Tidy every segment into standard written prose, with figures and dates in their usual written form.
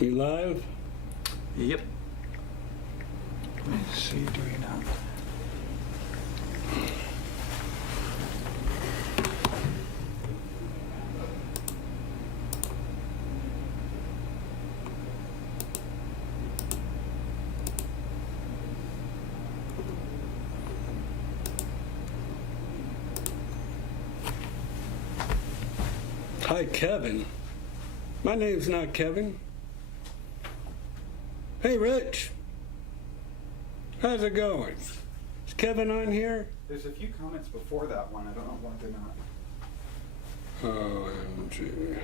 You live? Yep. Let me see, do we not? Hi, Kevin. My name's not Kevin. Hey, Rich. How's it going? Is Kevin on here? There's a few comments before that one. I don't know why they're not. OMG.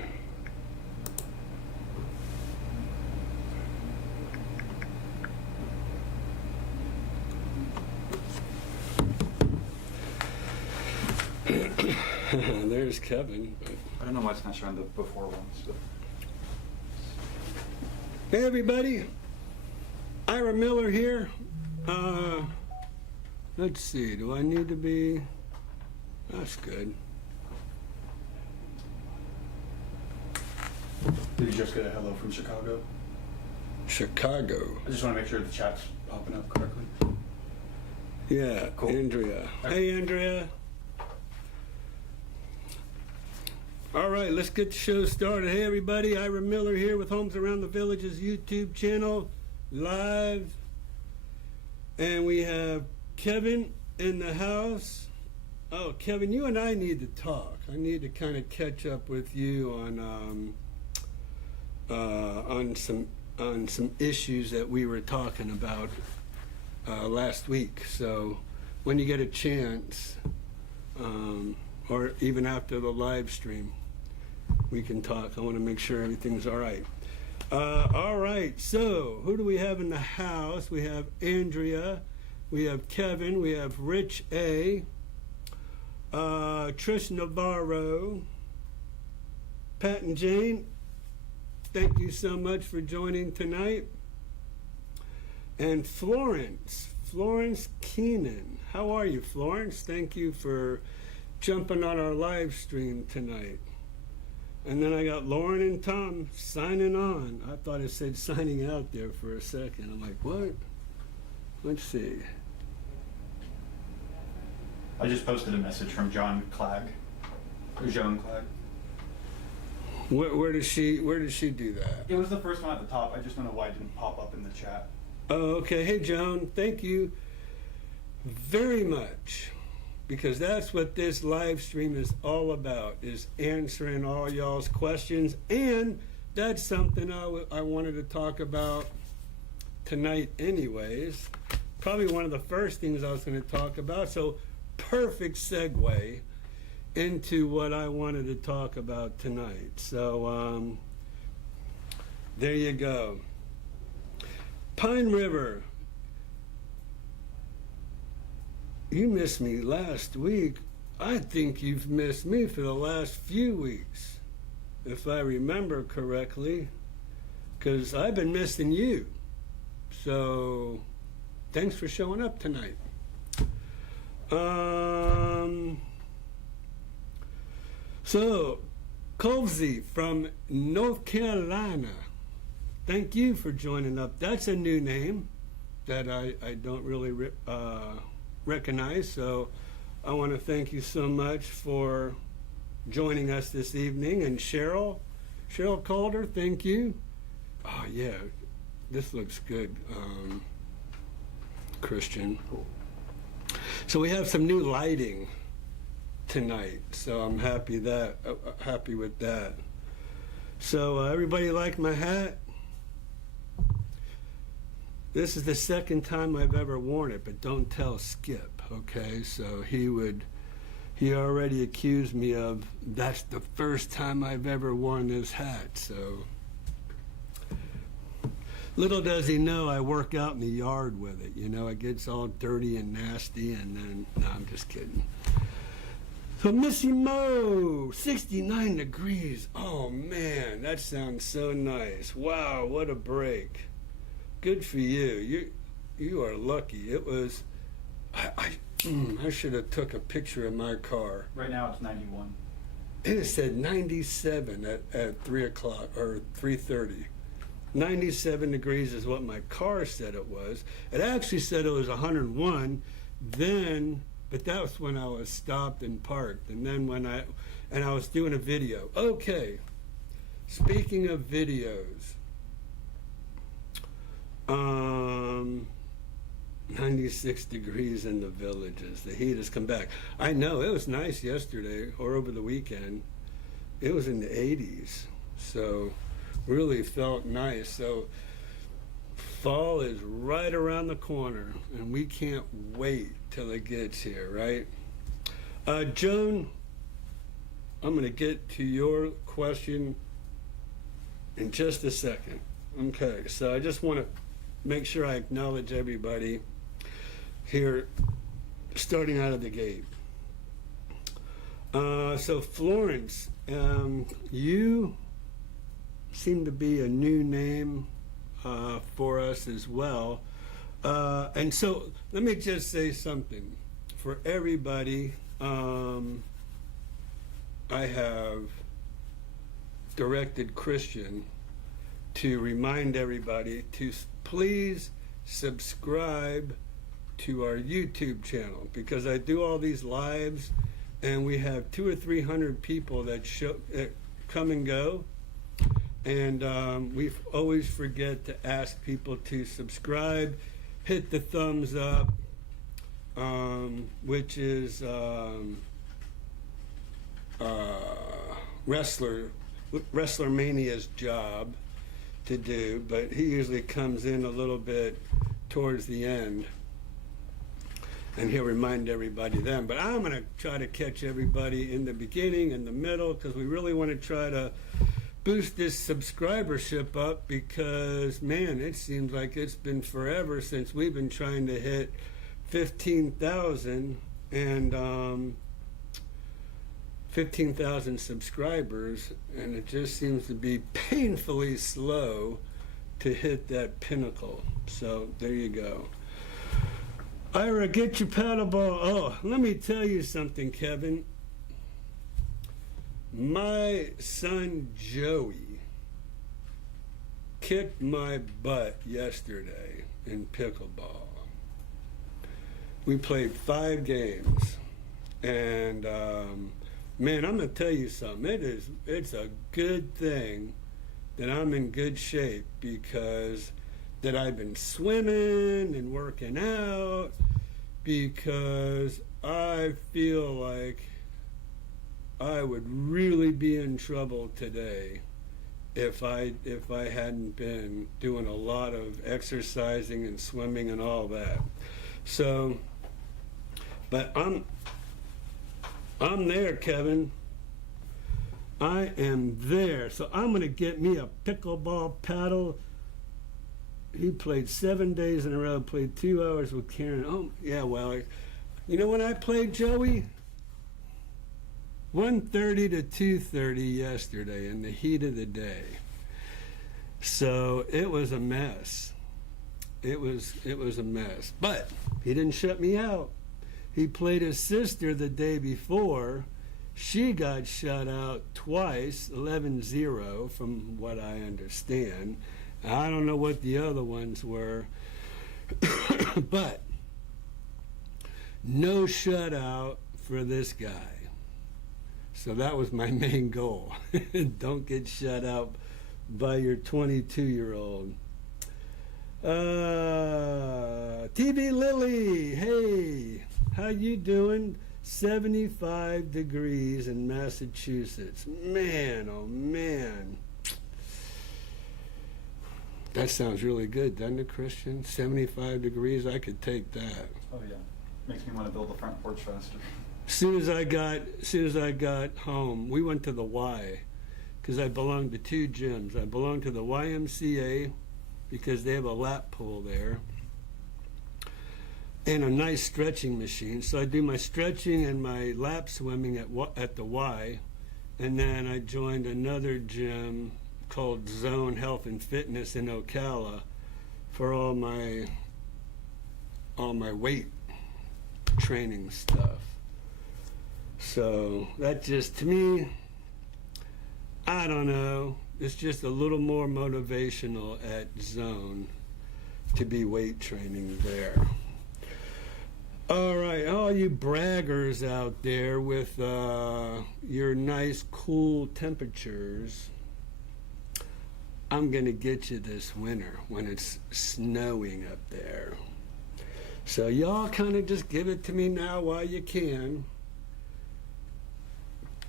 There's Kevin. But... I don't know why it's not showing the before ones. But... Hey, everybody. Ira Miller here. Let's see. Do I need to be... That's good. Did you just get a hello from Chicago? Chicago. I just want to make sure the chat's popping up correctly. Yeah, Cool. Andrea. Hey, Andrea. All right, let's get the show started. Hey, everybody. Ira Miller here with Homes Around the Village's YouTube channel, live. And we have Kevin in the house. Oh, Kevin, you and I need to talk. I need to kind of catch up with you on some issues that we were talking about last week. So when you get a chance, or even after the live stream, we can talk. I want to make sure everything's all right. All right, so who do we have in the house? We have Andrea, we have Kevin, we have Rich A, Trish Navarro, Pat and Jane. Thank you so much for joining tonight. And Florence Keenan. How are you, Florence? Thank you for jumping on our live stream tonight. And then I got Lauren and Tom signing on. I thought it said signing out there for a second. I'm like, what? Let's see. I just posted a message from John Clegg. Or Joan Clegg. Where did she do that? It was the first one at the top. I just don't know why it didn't pop up in the chat. Oh, okay. Hey, Joan, thank you very much. Because that's what this live stream is all about, is answering all y'all's questions. And that's something I wanted to talk about tonight anyways. Probably one of the first things I was going to talk about. So perfect segue into what I wanted to talk about tonight. So there you go. Pine River. You missed me last week. I think you've missed me for the last few weeks, if I remember correctly, because I've been missing you. So thanks for showing up tonight. So Colsey from North Carolina, thank you for joining up. That's a new name that I don't really recognize, so I want to thank you so much for joining us this evening. And Cheryl Calder, thank you. Oh yeah, this looks good, Christian. So we have some new lighting tonight, so I'm happy with that. So everybody like my hat? This is the second time I've ever worn it, but don't tell Skip, okay? So he already accused me of, that's the first time I've ever worn this hat, so. Little does he know I work out in the yard with it, you know, it gets all dirty and nasty, and then, no, I'm just kidding. So Missy Mo, 69 degrees. Oh man, that sounds so nice. Wow, what a break. Good for you. You are lucky. It was, I should have took a picture of my car. Right now it's 91. It said 97 at 3 o'clock or 3:30. 97 degrees is what my car said it was. It actually said it was 101 then, but that was when I was stopped and parked. And then I was doing a video. Okay, speaking of videos, 96 degrees in the Villages. The heat has come back. I know, it was nice yesterday or over the weekend. It was in the 80s, so really felt nice. So fall is right around the corner, and we can't wait till it gets here, right? Joan, I'm going to get to your question in just a second. Okay, so I just want to make sure I acknowledge everybody here starting out of the gate. So Florence, you seem to be a new name for us as well. And so let me just say something. For everybody, I have directed Christian to remind everybody to please subscribe to our YouTube channel, because I do all these lives and we have 200 or 300 people that come and go, and we always forget to ask people to subscribe, hit the thumbs up, which is Wrestler Mania's job to do, but he usually comes in a little bit towards the end and he'll remind everybody then. But I'm going to try to catch everybody in the beginning and the middle, because we really want to try to boost this subscribership up, because man, it seems like it's been forever since we've been trying to hit 15,000 and 15,000 subscribers, and it just seems to be painfully slow to hit that pinnacle. So there you go. Ira, get your paddleball. Oh, let me tell you something, Kevin. My son Joey kicked my butt yesterday in pickleball. We played 5 games, and man, I'm gonna tell you something. It's a good thing that I'm in good shape, because that I've been swimming and working out, because I feel like I would really be in trouble today if I hadn't been doing a lot of exercising and swimming and all that. So, but I'm there, Kevin. I am there. So I'm going to get me a pickleball paddle. He played 7 days in a row, played 2 hours with Karen. Oh, yeah, well, you know when I played, Joey? 1:30 to 2:30 yesterday in the heat of the day. So it was a mess. It was a mess. But he didn't shut me out. He played his sister the day before. She got shut out twice, 11-0 from what I understand. I don't know what the other ones were, but no shutout for this guy. So that was my main goal. Don't get shut out by your 22-year-old. TV Lily, hey, how you doing? 75 degrees in Massachusetts. Man, oh man. That sounds really good, doesn't it, Christian? 75 degrees, I could take that. Oh yeah, makes me want to build the front porch faster. As soon as I got home, we went to the Y, because I belong to 2 gyms. I belong to the YMCA because they have a lap pool there and a nice stretching machine. So I do my stretching and my lap swimming at the Y, and then I joined another gym called Zone Health and Fitness in Ocala for all my weight training stuff. So that just, to me, I don't know, it's just a little more motivational at Zone to be weight training there. All right, all you braggers out there with your nice cool temperatures, I'm gonna get you this winter when it's snowing up there. So y'all kind of just give it to me now while you can,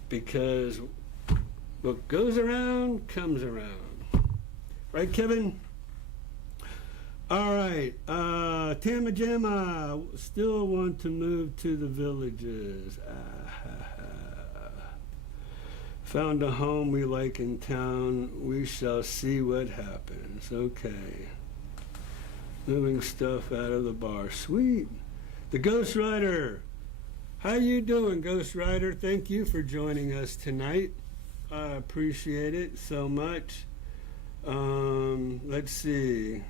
because what goes around comes around. Right, Kevin? All right, Tama Jamma, still want to move to the villages. Found a home we like in town. We shall see what happens. Okay. Moving stuff out of the bar. Sweet. The Ghost Rider. How you doing, Ghost Rider? Thank you for joining us tonight. I appreciate it so much. Let's see.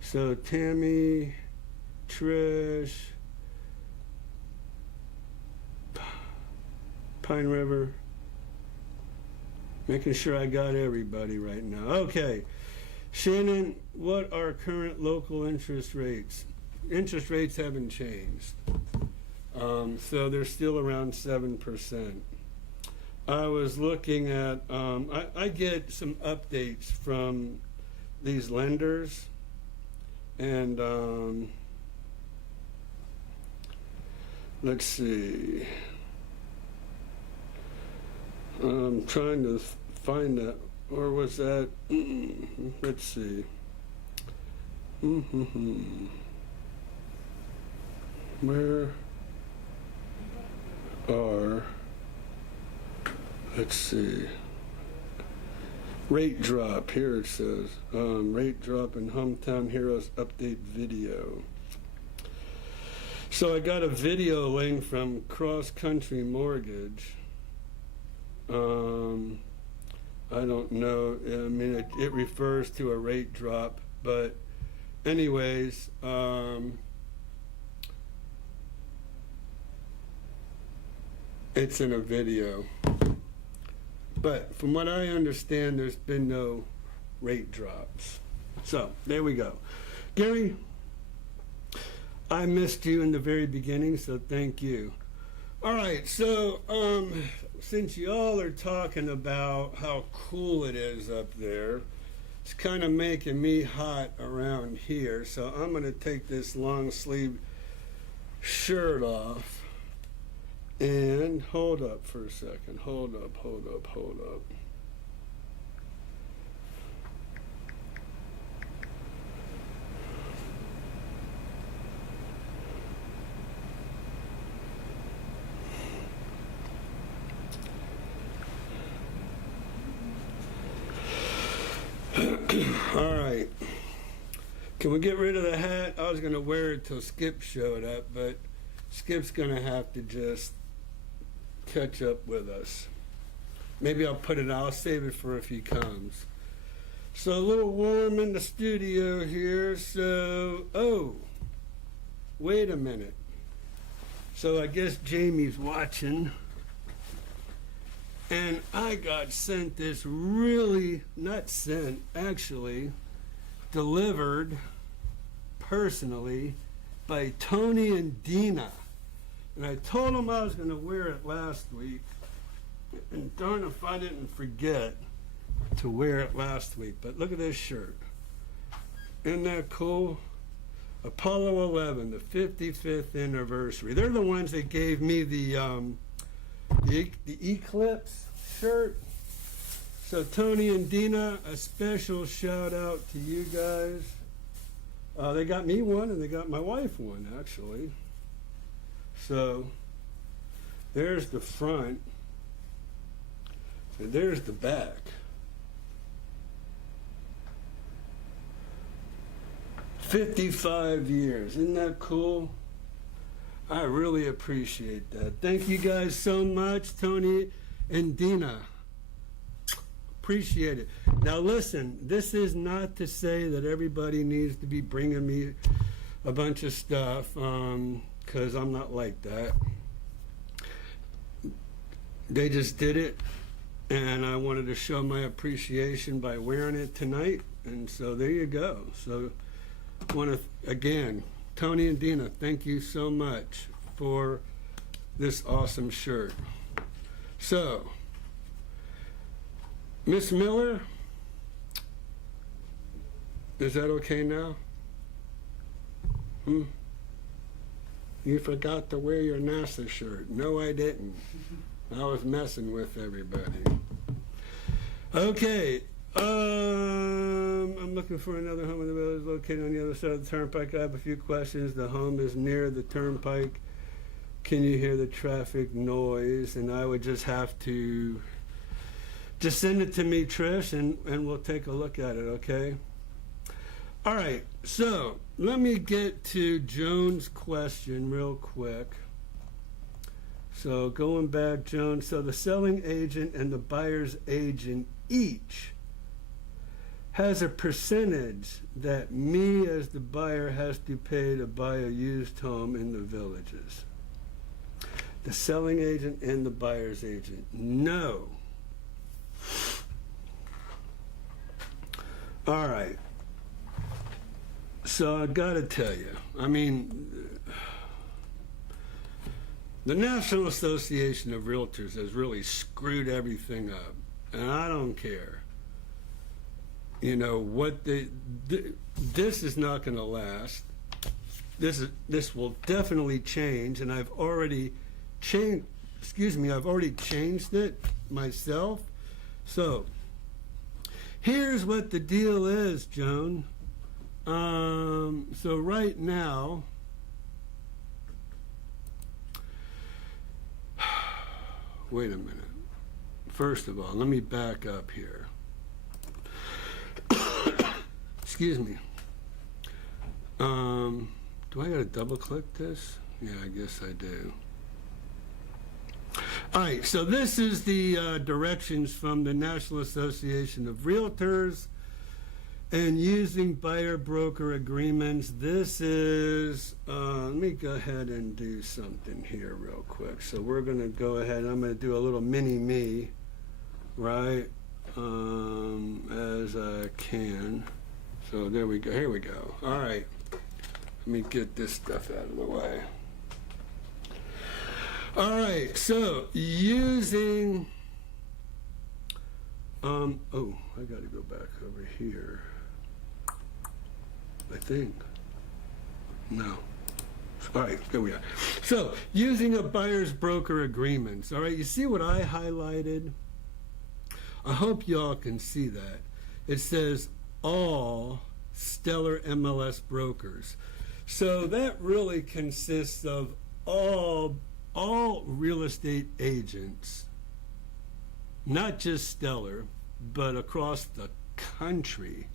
So Tammy, Trish, Pine River. Making sure I got everybody right now. Okay. Shannon, what are current local interest rates? Interest rates haven't changed. So they're still around 7%. I was looking at, I get some updates from these lenders, and let's see. I'm trying to find that, or was that, let's see. Where are, let's see, rate drop, here it says, rate drop in Hometown Heroes update video. So I got a video link from Cross Country Mortgage. I don't know, I mean, it refers to a rate drop, but anyways, it's in a video. But from what I understand, there's been no rate drops. So there we go. Gary, I missed you in the very beginning, so thank you. All right, so since y'all are talking about how cool it is up there, it's kind of making me hot around here, so I'm going to take this long sleeve shirt off. And hold up for a second. Hold up. All right. Can we get rid of the hat? I was going to wear it till Skip showed up, but Skip's going to have to just catch up with us. Maybe I'll save it for if he comes. So a little warm in the studio here. So, oh, wait a minute. So I guess Jamie's watching. And I got sent this really, not sent, actually delivered personally by Tony and Dina. And I told them I was going to wear it last week. And darn if I didn't forget to wear it last week. But look at this shirt. Isn't that cool? Apollo 11, the 55th anniversary. They're the ones that gave me the Eclipse shirt. So Tony and Dina, a special shout out to you guys. They got me one and they got my wife one, actually. So there's the front and there's the back. 55 years, isn't that cool? I really appreciate that. Thank you guys so much, Tony and Dina. Appreciate it. Now listen, this is not to say that everybody needs to be bringing me a bunch of stuff, because I'm not like that. They just did it And I wanted to show my appreciation by wearing it tonight. And so there you go. So I want to, again, Tony and Dina, thank you so much for this awesome shirt. So, Miss Miller, is that okay now? You forgot to wear your NASA shirt. No, I didn't. I was messing with everybody. Okay, I'm looking for another home in the village located on the other side of the turnpike. I have a few questions. The home is near the turnpike. Can you hear the traffic noise? And I would just have to just send it to me, Trish, and we'll take a look at it, okay? All right, so let me get to Joan's question real quick. So going back, Joan, so the selling agent and the buyer's agent each has a percentage that me as the buyer has to pay to buy a used home in the villages. The selling agent and the buyer's agent. No. All right. So I gotta tell you, I mean, the National Association of Realtors has really screwed everything up, and I don't care. You know what? This is not going to last. This will definitely change, and I've already changed. Excuse me, I've already changed it myself. So here's what the deal is, Joan. So right now. Wait a minute. First of all, let me back up here. Excuse me. Do I gotta double click this? Yeah, I guess I do. All right, so this is the directions from the National Association of Realtors and using buyer broker agreements. This is, let me go ahead and do something here real quick. So we're gonna go ahead, I'm gonna do a little mini me, right, as I can. So there we go, here we go. All right, let me get this stuff out of the way. All right, so using, oh, I gotta go back over here. I think. No. All right, there we are. So, using a buyer's broker agreements. All right, you see what I highlighted? I hope y'all can see that. It says all stellar MLS brokers. So that really consists of all real estate agents, not just stellar, but across the country,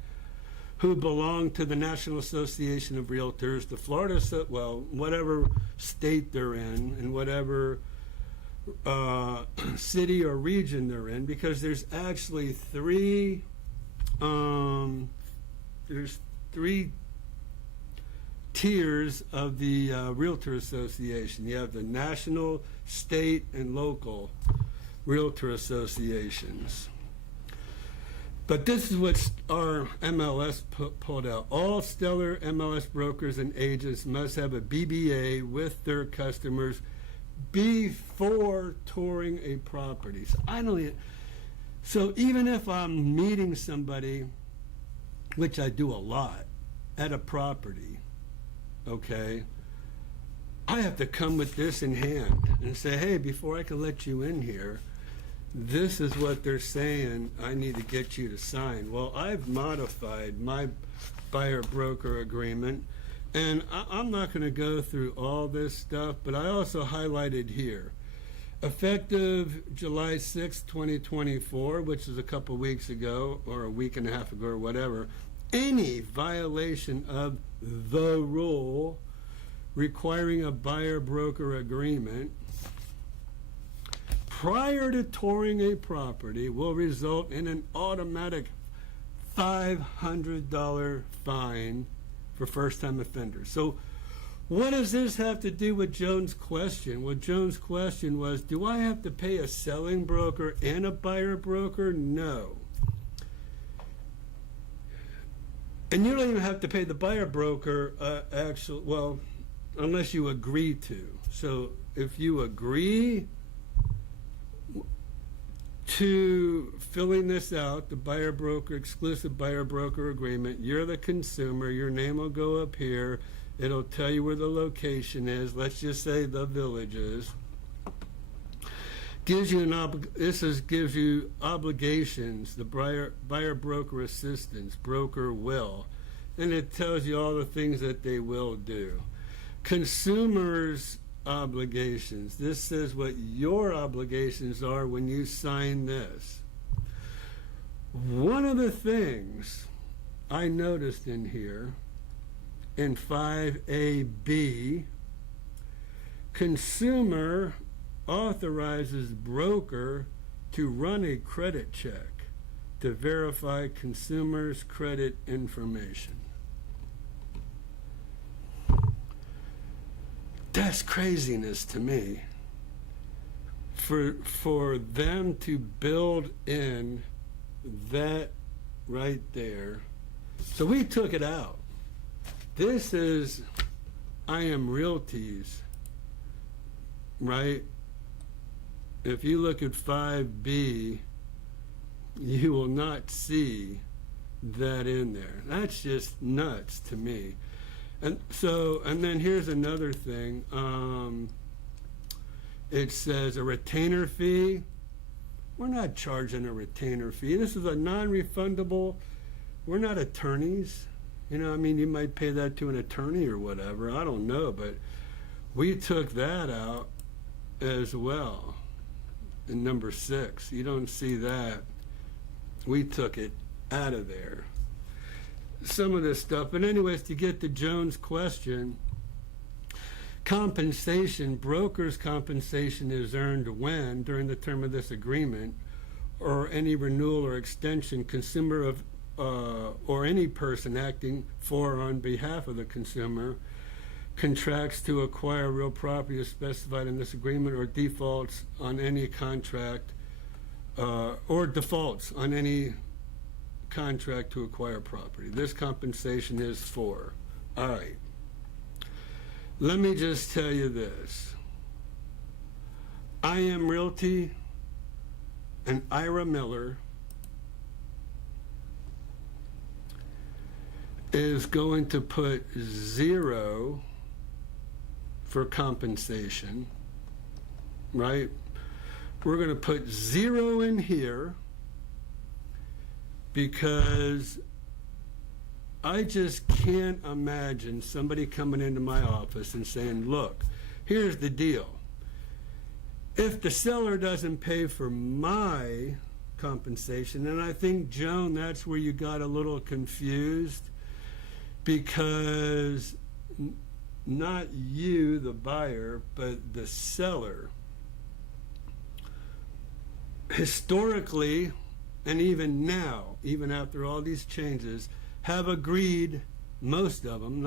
who belong to the National Association of Realtors, the Florida, well, whatever state they're in, and whatever city or region they're in, because there's actually three tiers of the Realtor Association. You have the national, state, and local Realtor Associations. But this is what our MLS pulled out. All stellar MLS brokers and agents must have a BBA with their customers before touring a property. So even if I'm meeting somebody, which I do a lot, at a property, okay, I have to come with this in hand and say, hey, before I can let you in here, this is what they're saying I need to get you to sign. Well, I've modified my buyer broker agreement, and I'm not going to go through all this stuff, but I also highlighted here, effective July 6, 2024, which is a couple weeks ago or a week and a half ago or whatever, any violation of the rule requiring a buyer broker agreement prior to touring a property will result in an automatic $500 fine for first-time offenders. So What does this have to do with Joan's question? Well, Joan's question was, do I have to pay a selling broker and a buyer broker? No. And you don't even have to pay the buyer broker, well, unless you agree to. So if you agree to filling this out, the buyer broker, exclusive buyer broker agreement, you're the consumer, your name will go up here. It'll tell you where the location is. Let's just say the Villages. Gives you gives you obligations, the buyer broker assistance, broker will, and it tells you all the things that they will do. Consumers obligations. This says what your obligations are when you sign this. One of the things I noticed in here in 5AB, consumer authorizes broker to run a credit check to verify consumers' credit information. That's craziness to me. For them to build in that right there. So we took it out. This is I Am Realty's, right? If you look at 5B, you will not see that in there. That's just nuts to me. And then here's another thing. It says a retainer fee. We're not charging a retainer fee. This is a non-refundable. We're not attorneys. You know, I mean, you might pay that to an attorney or whatever. I don't know, but we took that out as well. In number 6, you don't see that. We took it out of there. Some of this stuff. But anyways, to get to Joan's question, compensation, broker's compensation is earned when, during the term of this agreement, or any renewal or extension, consumer of or any person acting for or on behalf of the consumer contracts to acquire real property as specified in this agreement, or defaults on any contract, or defaults on any contract to acquire property. This compensation is for. All right. Let me just tell you this. I Am Realty and Ira Miller is going to put 0 for compensation, right? We're going to put 0 in here because I just can't imagine somebody coming into my office and saying, look, here's the deal. If the seller doesn't pay for my compensation, and I think, Joan, that's where you got a little confused, because not you, the buyer, but the seller, historically, and even now, even after all these changes, have agreed, most of them,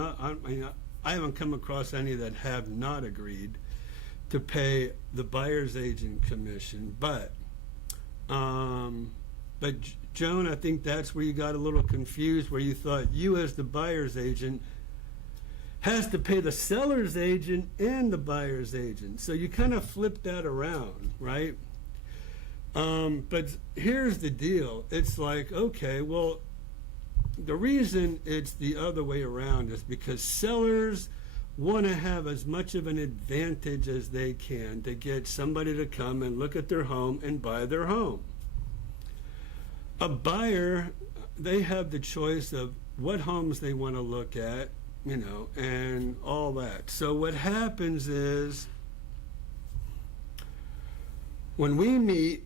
I haven't come across any that have not agreed to pay the buyer's agent commission, but Joan, I think that's where you got a little confused, where you thought you as the buyer's agent has to pay the seller's agent and the buyer's agent. So you kind of flip that around, right? But here's the deal. It's like, okay, well, the reason it's the other way around is because sellers want to have as much of an advantage as they can to get somebody to come and look at their home and buy their home. A buyer, they have the choice of what homes they want to look at, you know, and all that. So what happens is, when we meet,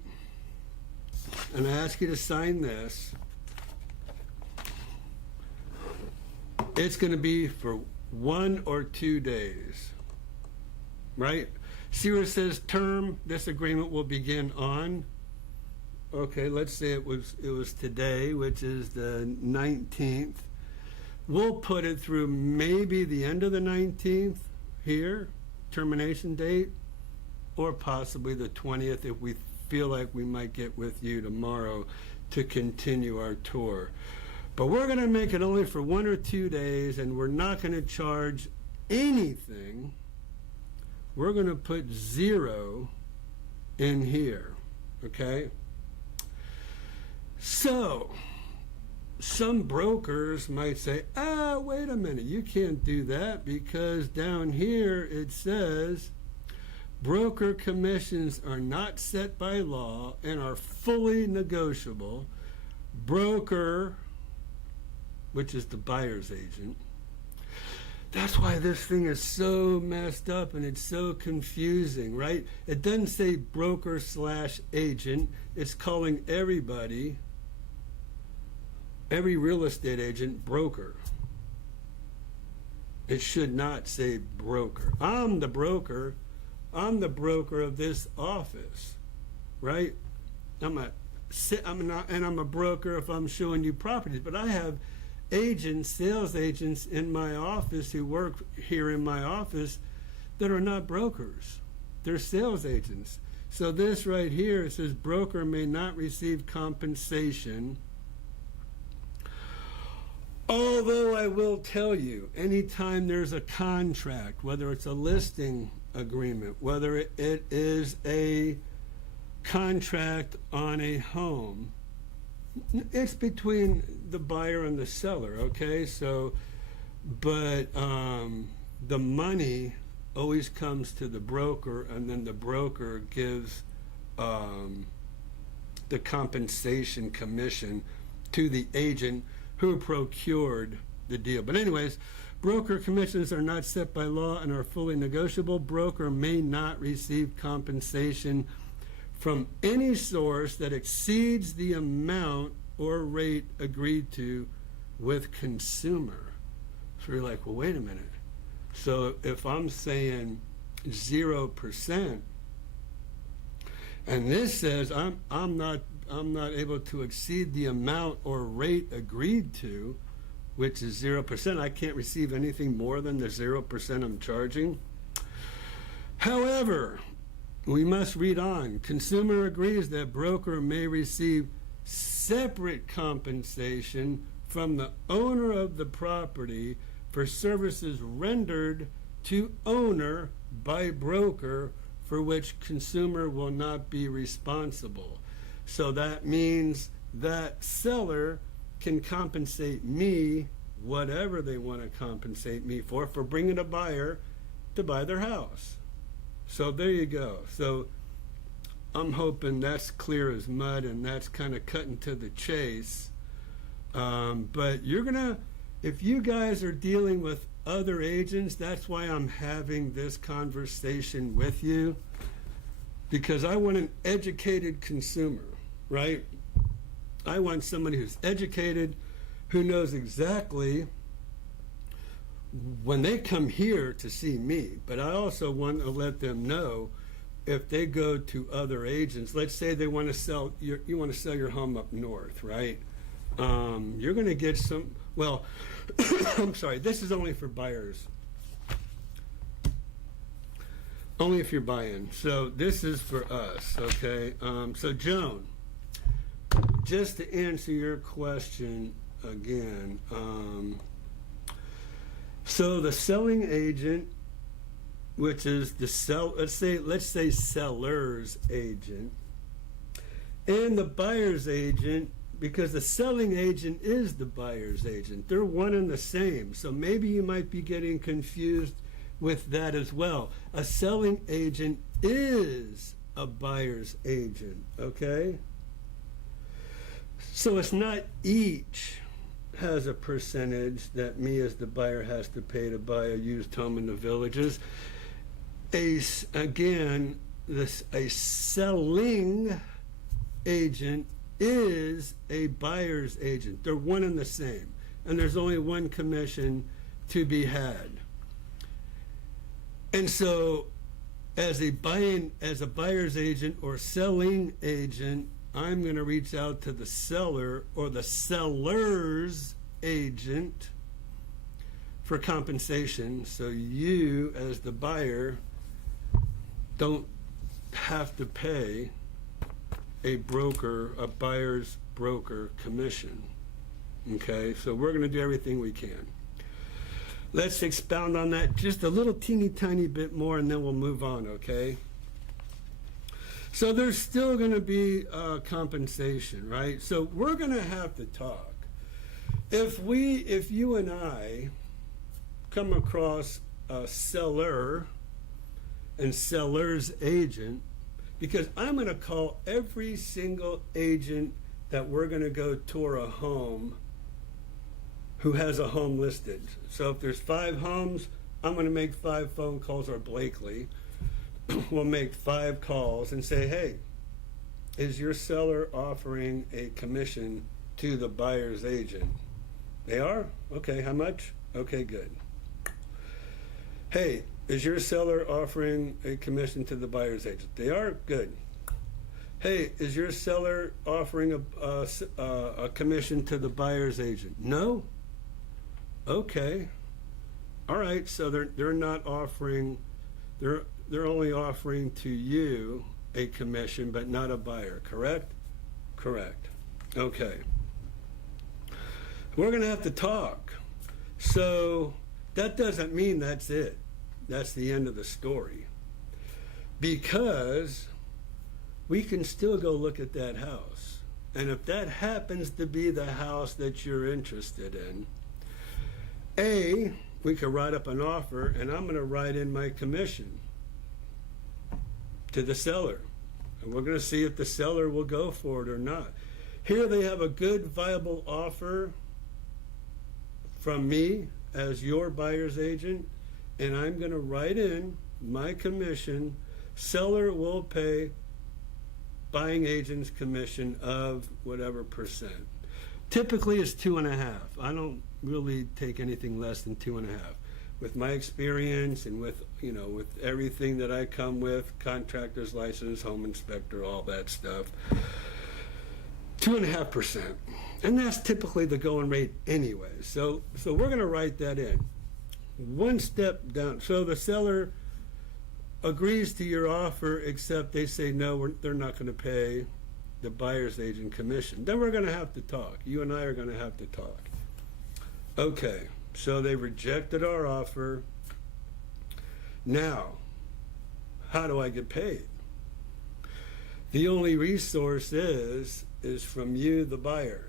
and I ask you to sign this, it's going to be for 1 or 2 days, right? See where it says term, this agreement will begin on. Okay, let's say it was today, which is the 19th. We'll put it through maybe the end of the 19th, here, termination date, or possibly the 20th if we feel like we might get with you tomorrow to continue our tour. But we're going to make it only for 1 or 2 days, and we're not going to charge anything. We're going to put 0 in here, okay? So, some brokers might say, wait a minute, you can't do that because down here it says broker commissions are not set by law and are fully negotiable. Broker, which is the buyer's agent. That's why this thing is so messed up and it's so confusing, right? It doesn't say broker/agent. It's calling everybody, every real estate agent, broker. It should not say broker. I'm the broker. I'm the broker of this office, right? I'm a broker if I'm showing you properties, but I have agents, sales agents in my office who work here in my office that are not brokers. They're sales agents. So this right here, it says broker may not receive compensation. Although I will tell you, anytime there's a contract, whether it's a listing agreement, whether it is a contract on a home, it's between the buyer and the seller, okay? So, but the money always comes to the broker, and then the broker gives the compensation commission to the agent who procured the deal. But anyways, broker commissions are not set by law and are fully negotiable. Broker may not receive compensation from any source that exceeds the amount or rate agreed to with consumer. So you're like, well, wait a minute. So if I'm saying 0%, and this says I'm not able to exceed the amount or rate agreed to, which is 0%, I can't receive anything more than the 0% I'm charging. However, we must read on. Consumer agrees that broker may receive separate compensation from the owner of the property for services rendered to owner by broker for which consumer will not be responsible. So that means that seller can compensate me whatever they want to compensate me for bringing a buyer to buy their house. So there you go. So I'm hoping that's clear as mud and that's kind of cutting to the chase. But you're gonna, if you guys are dealing with other agents, that's why I'm having this conversation with you, because I want an educated consumer, right? I want somebody who's educated, who knows exactly when they come here to see me, but I also want to let them know if they go to other agents. Let's say they want to sell you want to sell your home up north, right? You're going to get some. Well, I'm sorry. This is only for buyers. Only if you're buying. So this is for us, okay? So Joan, just to answer your question again. So the selling agent, which is the let's say seller's agent, and the buyer's agent, because the selling agent is the buyer's agent. They're one and the same. So maybe you might be getting confused with that as well. A selling agent is a buyer's agent, okay? So it's not each has a percentage that me as the buyer has to pay to buy a used home in the villages. A selling agent is a buyer's agent. They're one and the same, and there's only one commission to be had. And so as a buyer's agent or selling agent, I'm going to reach out to the seller or the seller's agent for compensation, so you as the buyer don't have to pay a buyer's broker commission. Okay, so we're going to do everything we can. Let's expound on that just a little teeny tiny bit more, and then we'll move on, okay? So there's still going to be compensation, right? So we're going to have to talk. If you and I come across a seller and seller's agent, because I'm going to call every single agent that we're going to go tour a home who has a home listed. So if there's 5 homes, I'm going to make 5 phone calls, or Blakely will make 5 calls and say, hey, is your seller offering a commission to the buyer's agent? They are? Okay, how much? Okay, good. Hey, is your seller offering a commission to the buyer's agent? They are? Good. Hey, is your seller offering a commission to the buyer's agent? No? Okay. All right, so they're not offering, they're only offering to you a commission, but not a buyer, correct? Correct. Okay. We're going to have to talk. So that doesn't mean that's it. That's the end of the story. Because we can still go look at that house. And if that happens to be the house that you're interested in, we could write up an offer, and I'm going to write in my commission to the seller. And we're going to see if the seller will go for it or not. Here they have a good, viable offer from me as your buyer's agent, and I'm going to write in my commission. Seller will pay buying agent's commission of whatever percent. Typically it's 2.5. I don't really take anything less than 2.5. With my experience and with everything that I come with, contractor's license, home inspector, all that stuff, 2.5%. And that's typically the going rate anyway. So we're going to write that in. One step down. So the seller agrees to your offer, except they say no, they're not going to pay the buyer's agent commission. Then we're going to have to talk. You and I are going to have to talk. Okay, so they rejected our offer. Now, how do I get paid? The only resource is from you, the buyer.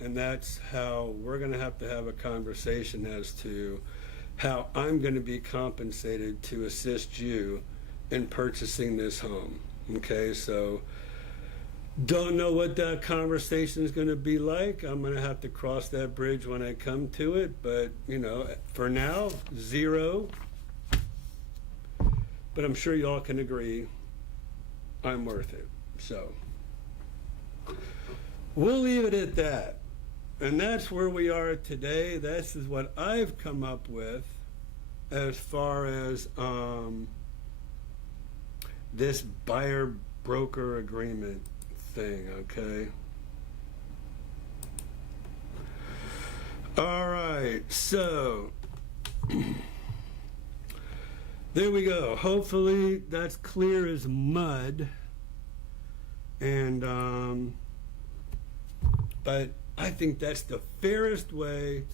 And that's how we're going to have a conversation as to how I'm going to be compensated to assist you in purchasing this home. Okay, so don't know what that conversation is going to be like. I'm going to have to cross that bridge when I come to it. But, for now, 0. But I'm sure y'all can agree I'm worth it. So we'll leave it at that. And that's where we are today. This is what I've come up with as far as this buyer-broker agreement thing, okay? All right, so there we go. Hopefully that's clear as mud. And but I think that's the fairest way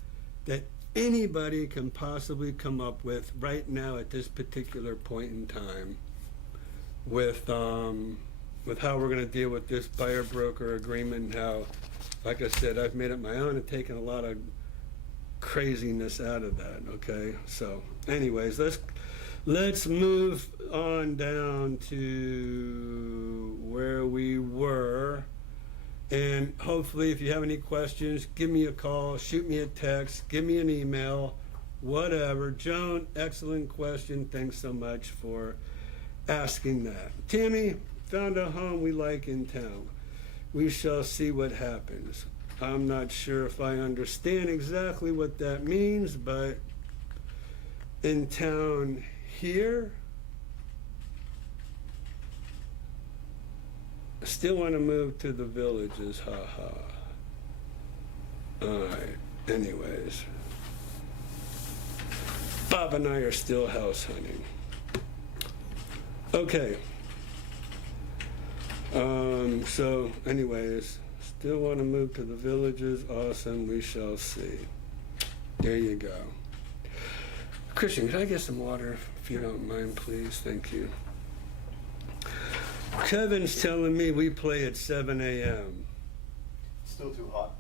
that anybody can possibly come up with right now at this particular point in time with how we're going to deal with this buyer-broker agreement, and how, like I said, I've made it my own and taken a lot of craziness out of that, okay? So anyways, let's move on down to where we were. And hopefully, if you have any questions, give me a call, shoot me a text, give me an email, whatever. Joan, excellent question. Thanks so much for asking that. Tammy, found a home we like in town. We shall see what happens. I'm not sure if I understand exactly what that means, but in town here, I still want to move to the villages, haha. All right, anyways. Bob and I are still house hunting. Okay. So anyways, still want to move to the villages. Awesome. We shall see. There you go. Christian, can I get some water if you don't mind, please? Thank you. Kevin's telling me we play at 7 a.m. Still too hot.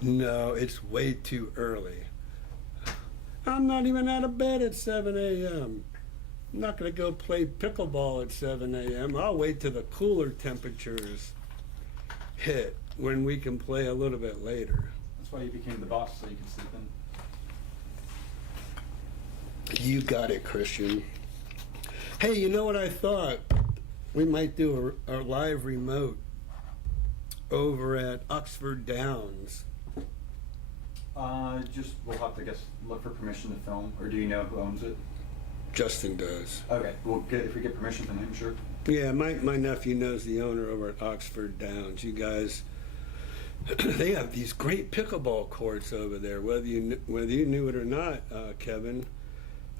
No, it's way too early. I'm not even out of bed at 7 a.m. I'm not going to go play pickleball at 7 a.m. I'll wait till the cooler temperatures hit when we can play a little bit later. That's why you became the boss, so you can sleep in. You got it, Christian. Hey, you know what I thought? We might do a live remote over at Oxford Downs. We'll have to look for permission to film, or do you know who owns it? Justin does. Okay, if we get permission from him, sure. Yeah, my nephew knows the owner over at Oxford Downs. You guys, they have these great pickleball courts over there. Whether you knew it or not, Kevin,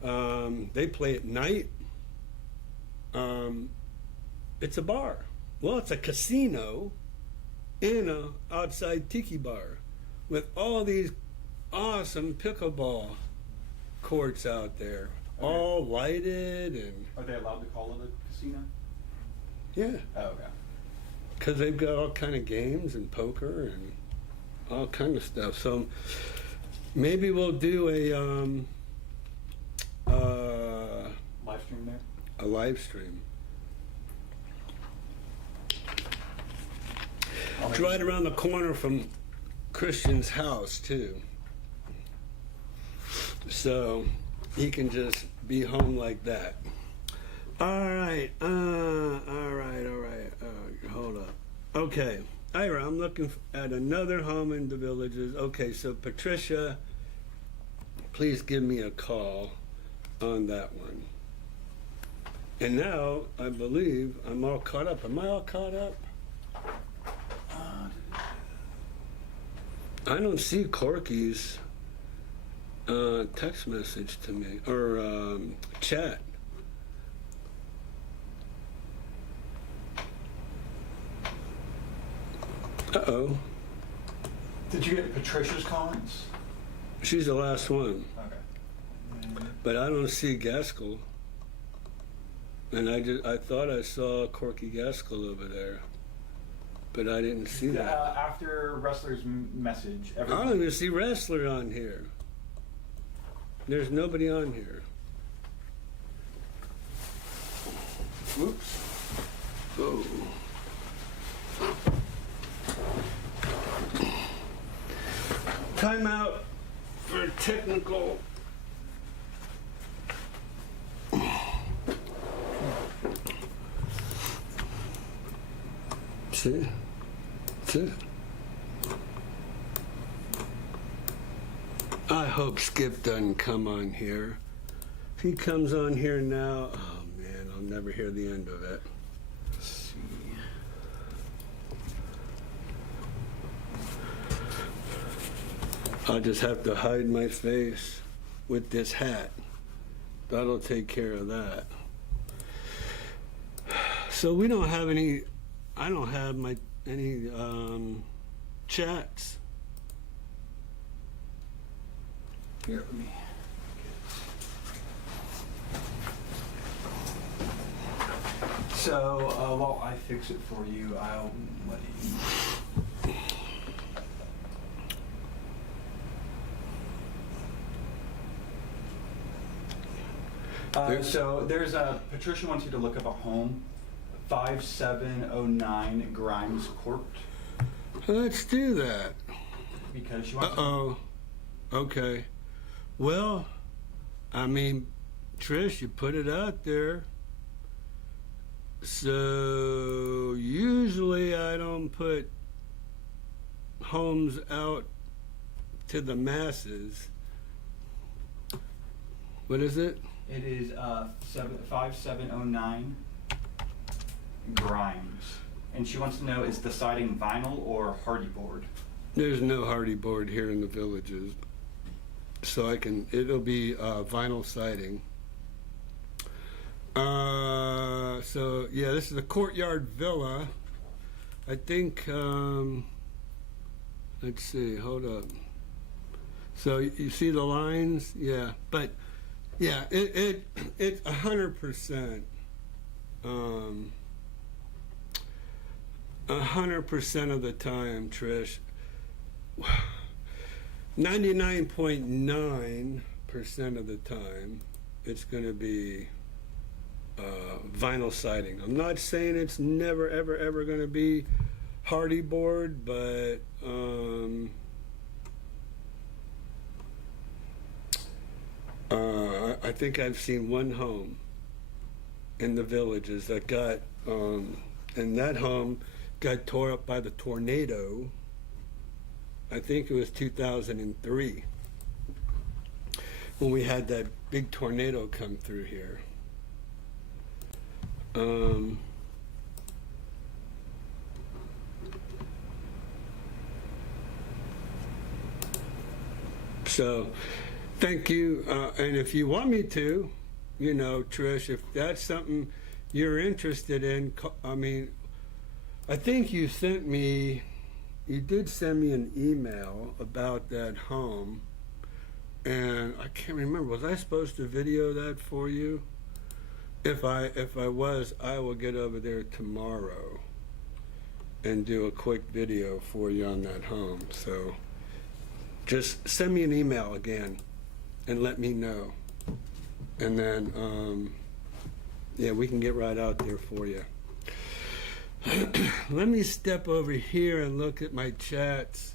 they play at night. It's a bar. Well, it's a casino in a outside tiki bar with all these awesome pickleball courts out there, all lighted and. Are they allowed to call it a casino? Yeah. Oh, okay. Because they've got all kind of games and poker and all kind of stuff. So maybe we'll do Live stream there? a live stream. It's right around the corner from Christian's house too. So he can just be home like that. All right. Hold up. Okay. Ira, I'm looking at another home in the villages. Okay, so Patricia, please give me a call on that one. And now, I believe I'm all caught up. Am I all caught up? I don't see Corky's text message to me, or chat. Uh-oh. Did you get Patricia's comments? She's the last one. Okay. But I don't see Gaskell. And I thought I saw Corky Gaskell over there. But I didn't see that. After Wrestler's message, I don't even see Wrestler on here. There's nobody on here. Whoops. Oh. Time out for technical. See? That's it. I hope Skip doesn't come on here. If he comes on here now, oh man, I'll never hear the end of it. Let's see. I'll just have to hide my face with this hat. That'll take care of that. So we don't have any, I don't have any chats. Here, let me. So, while I fix it for you, I'll let you. So there's Patricia wants you to look up a home, 5709 Grimes Court, Let's do that. because she wants. Uh-oh. Okay. Well, I mean, Trish, you put it out there. So usually I don't put homes out to the masses. What is it? It is 5709 Grimes, and she wants to know, is the siding vinyl or hardy board? There's no hardy board here in the villages. so it'll be vinyl siding. So yeah, this is a courtyard villa. I think, let's see, hold up. So you see the lines? Yeah, but yeah, it's 100%, 100% of the time, Trish, 99.9% of the time, it's going to be vinyl siding. I'm not saying it's never, ever, ever going to be hardy board, but I think I've seen one home in the Villages that got, and that home got tore up by the tornado. I think it was 2003 when we had that big tornado come through here. So thank you, and if you want me to, you know, Trish, if that's something you're interested in, I mean, I think you did send me an email about that home, and I can't remember, was I supposed to video that for you? If I was, I will get over there tomorrow and do a quick video for you on that home. So just send me an email again and let me know. And then, yeah, we can get right out there for you. Let me step over here and look at my chats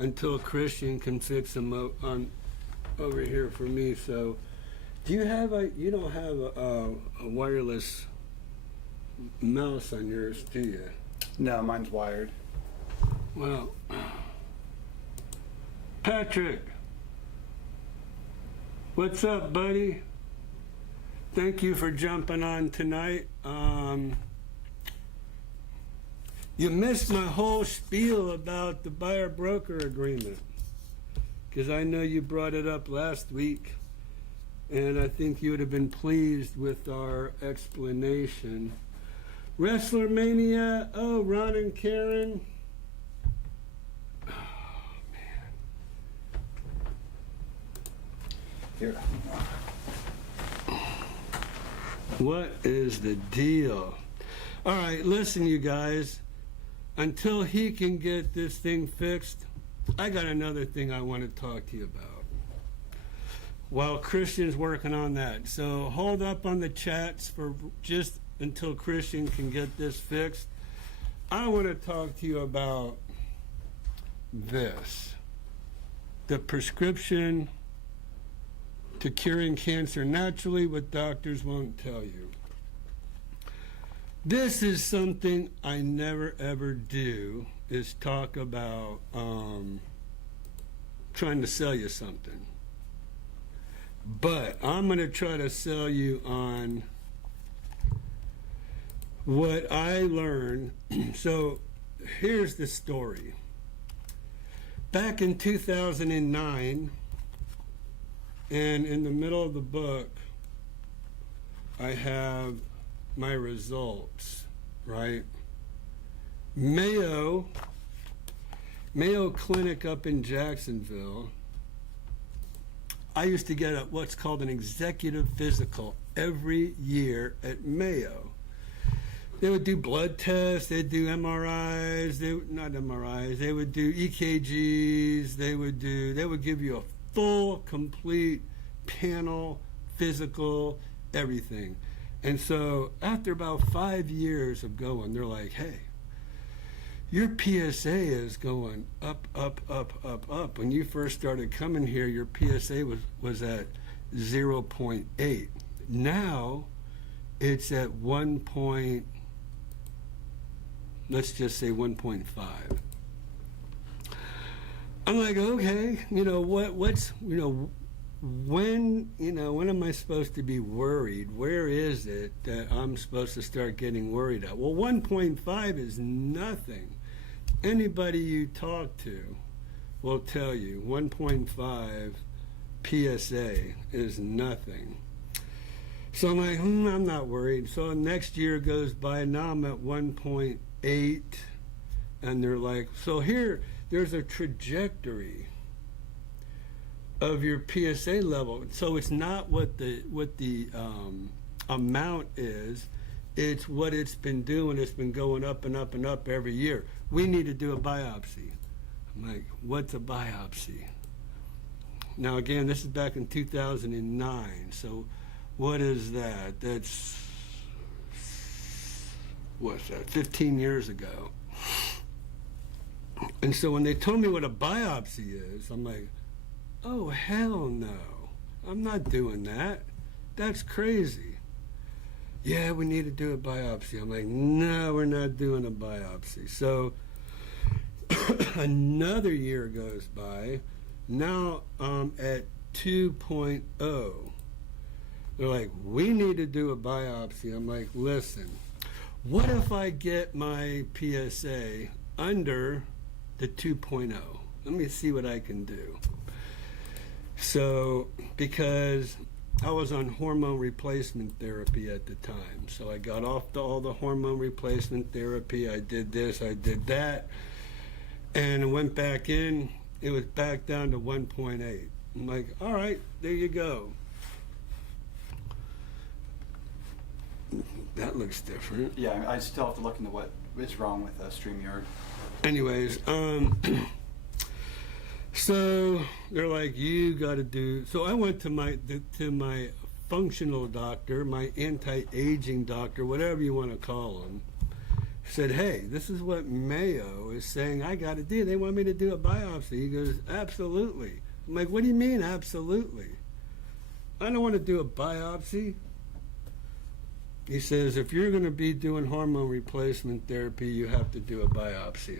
until Christian can fix them on over here for me. So do you have you don't have a wireless mouse on yours, do you? No, mine's wired. Well, Patrick, what's up, buddy? Thank you for jumping on tonight. You missed my whole spiel about the buyer-broker agreement, because I know you brought it up last week, and I think you would have been pleased with our explanation. Wrestler Mania, oh, Ron and Karen. Oh, man. Here. What is the deal? All right, listen, you guys. Until he can get this thing fixed, I got another thing I want to talk to you about while Christian's working on that. So hold up on the chats for just until Christian can get this fixed. I want to talk to you about this. The prescription to curing cancer naturally, what doctors won't tell you. This is something I never ever do, is talk about trying to sell you something. But I'm going to try to sell you on what I learned. So here's the story. Back in 2009, and in the middle of the book, I have my results, right? Mayo Clinic up in Jacksonville, I used to get what's called an executive physical every year at Mayo. They would do blood tests, they'd do MRIs, they would do EKGs, they would give you a full, complete panel, physical, everything. And so after about 5 years of going, they're like, hey, your PSA is going up, up, up, up, up. When you first started coming here, your PSA was at 0.8. Now it's at let's just say 1.5. I'm like, okay, when am I supposed to be worried? Where is it that I'm supposed to start getting worried at? Well, 1.5 is nothing. Anybody you talk to will tell you 1.5 PSA is nothing. So I'm like, I'm not worried. So next year goes by, now I'm at 1.8, and they're like, so there's a trajectory of your PSA level. So it's not what the amount is, it's what it's been doing. It's been going up and up and up every year. We need to do a biopsy. I'm like, what's a biopsy? Now again, this is back in 2009, so what is that? That's, what's that, 15 years ago. And so when they told me what a biopsy is, I'm like, oh, hell no. I'm not doing that. That's crazy. Yeah, we need to do a biopsy. I'm like, no, we're not doing a biopsy. So another year goes by. Now I'm at 2.0. They're like, we need to do a biopsy. I'm like, listen, what if I get my PSA under the 2.0? Let me see what I can do. So, because I was on hormone replacement therapy at the time, so I got off all the hormone replacement therapy. I did this, I did that, and I went back in. It was back down to 1.8. I'm like, all right, there you go. That looks different. Yeah, I still have to look into what is wrong with StreamYard. Anyways, so they're like, you got to do. So I went to my functional doctor, my anti-aging doctor, whatever you want to call him. Said, hey, this is what Mayo is saying I got to do. They want me to do a biopsy. He goes, absolutely. I'm like, what do you mean, absolutely? I don't want to do a biopsy. He says, if you're going to be doing hormone replacement therapy, you have to do a biopsy.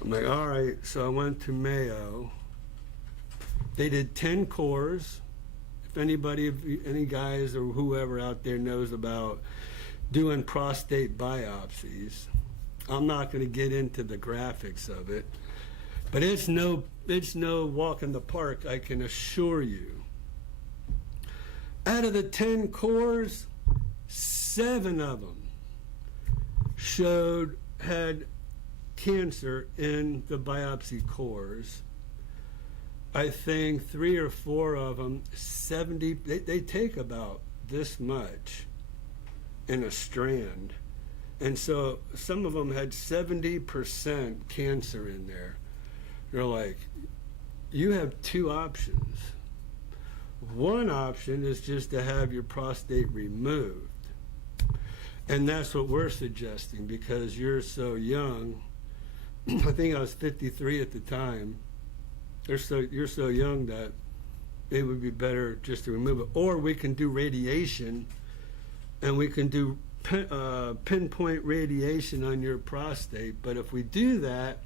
I'm like, all right. So I went to Mayo. They did 10 cores. If anybody, any guys or whoever out there knows about doing prostate biopsies, I'm not going to get into the graphics of it, but it's no walk in the park, I can assure you. Out of the 10 cores, 7 of them had cancer in the biopsy cores. I think 3 or 4 of them, 70, they take about this much in a strand. And so some of them had 70% cancer in there. They're like, you have 2 options. One option is just to have your prostate removed. And that's what we're suggesting because you're so young. I think I was 53 at the time. You're so young that it would be better just to remove it. Or we can do radiation, and we can do pinpoint radiation on your prostate. But if we do that,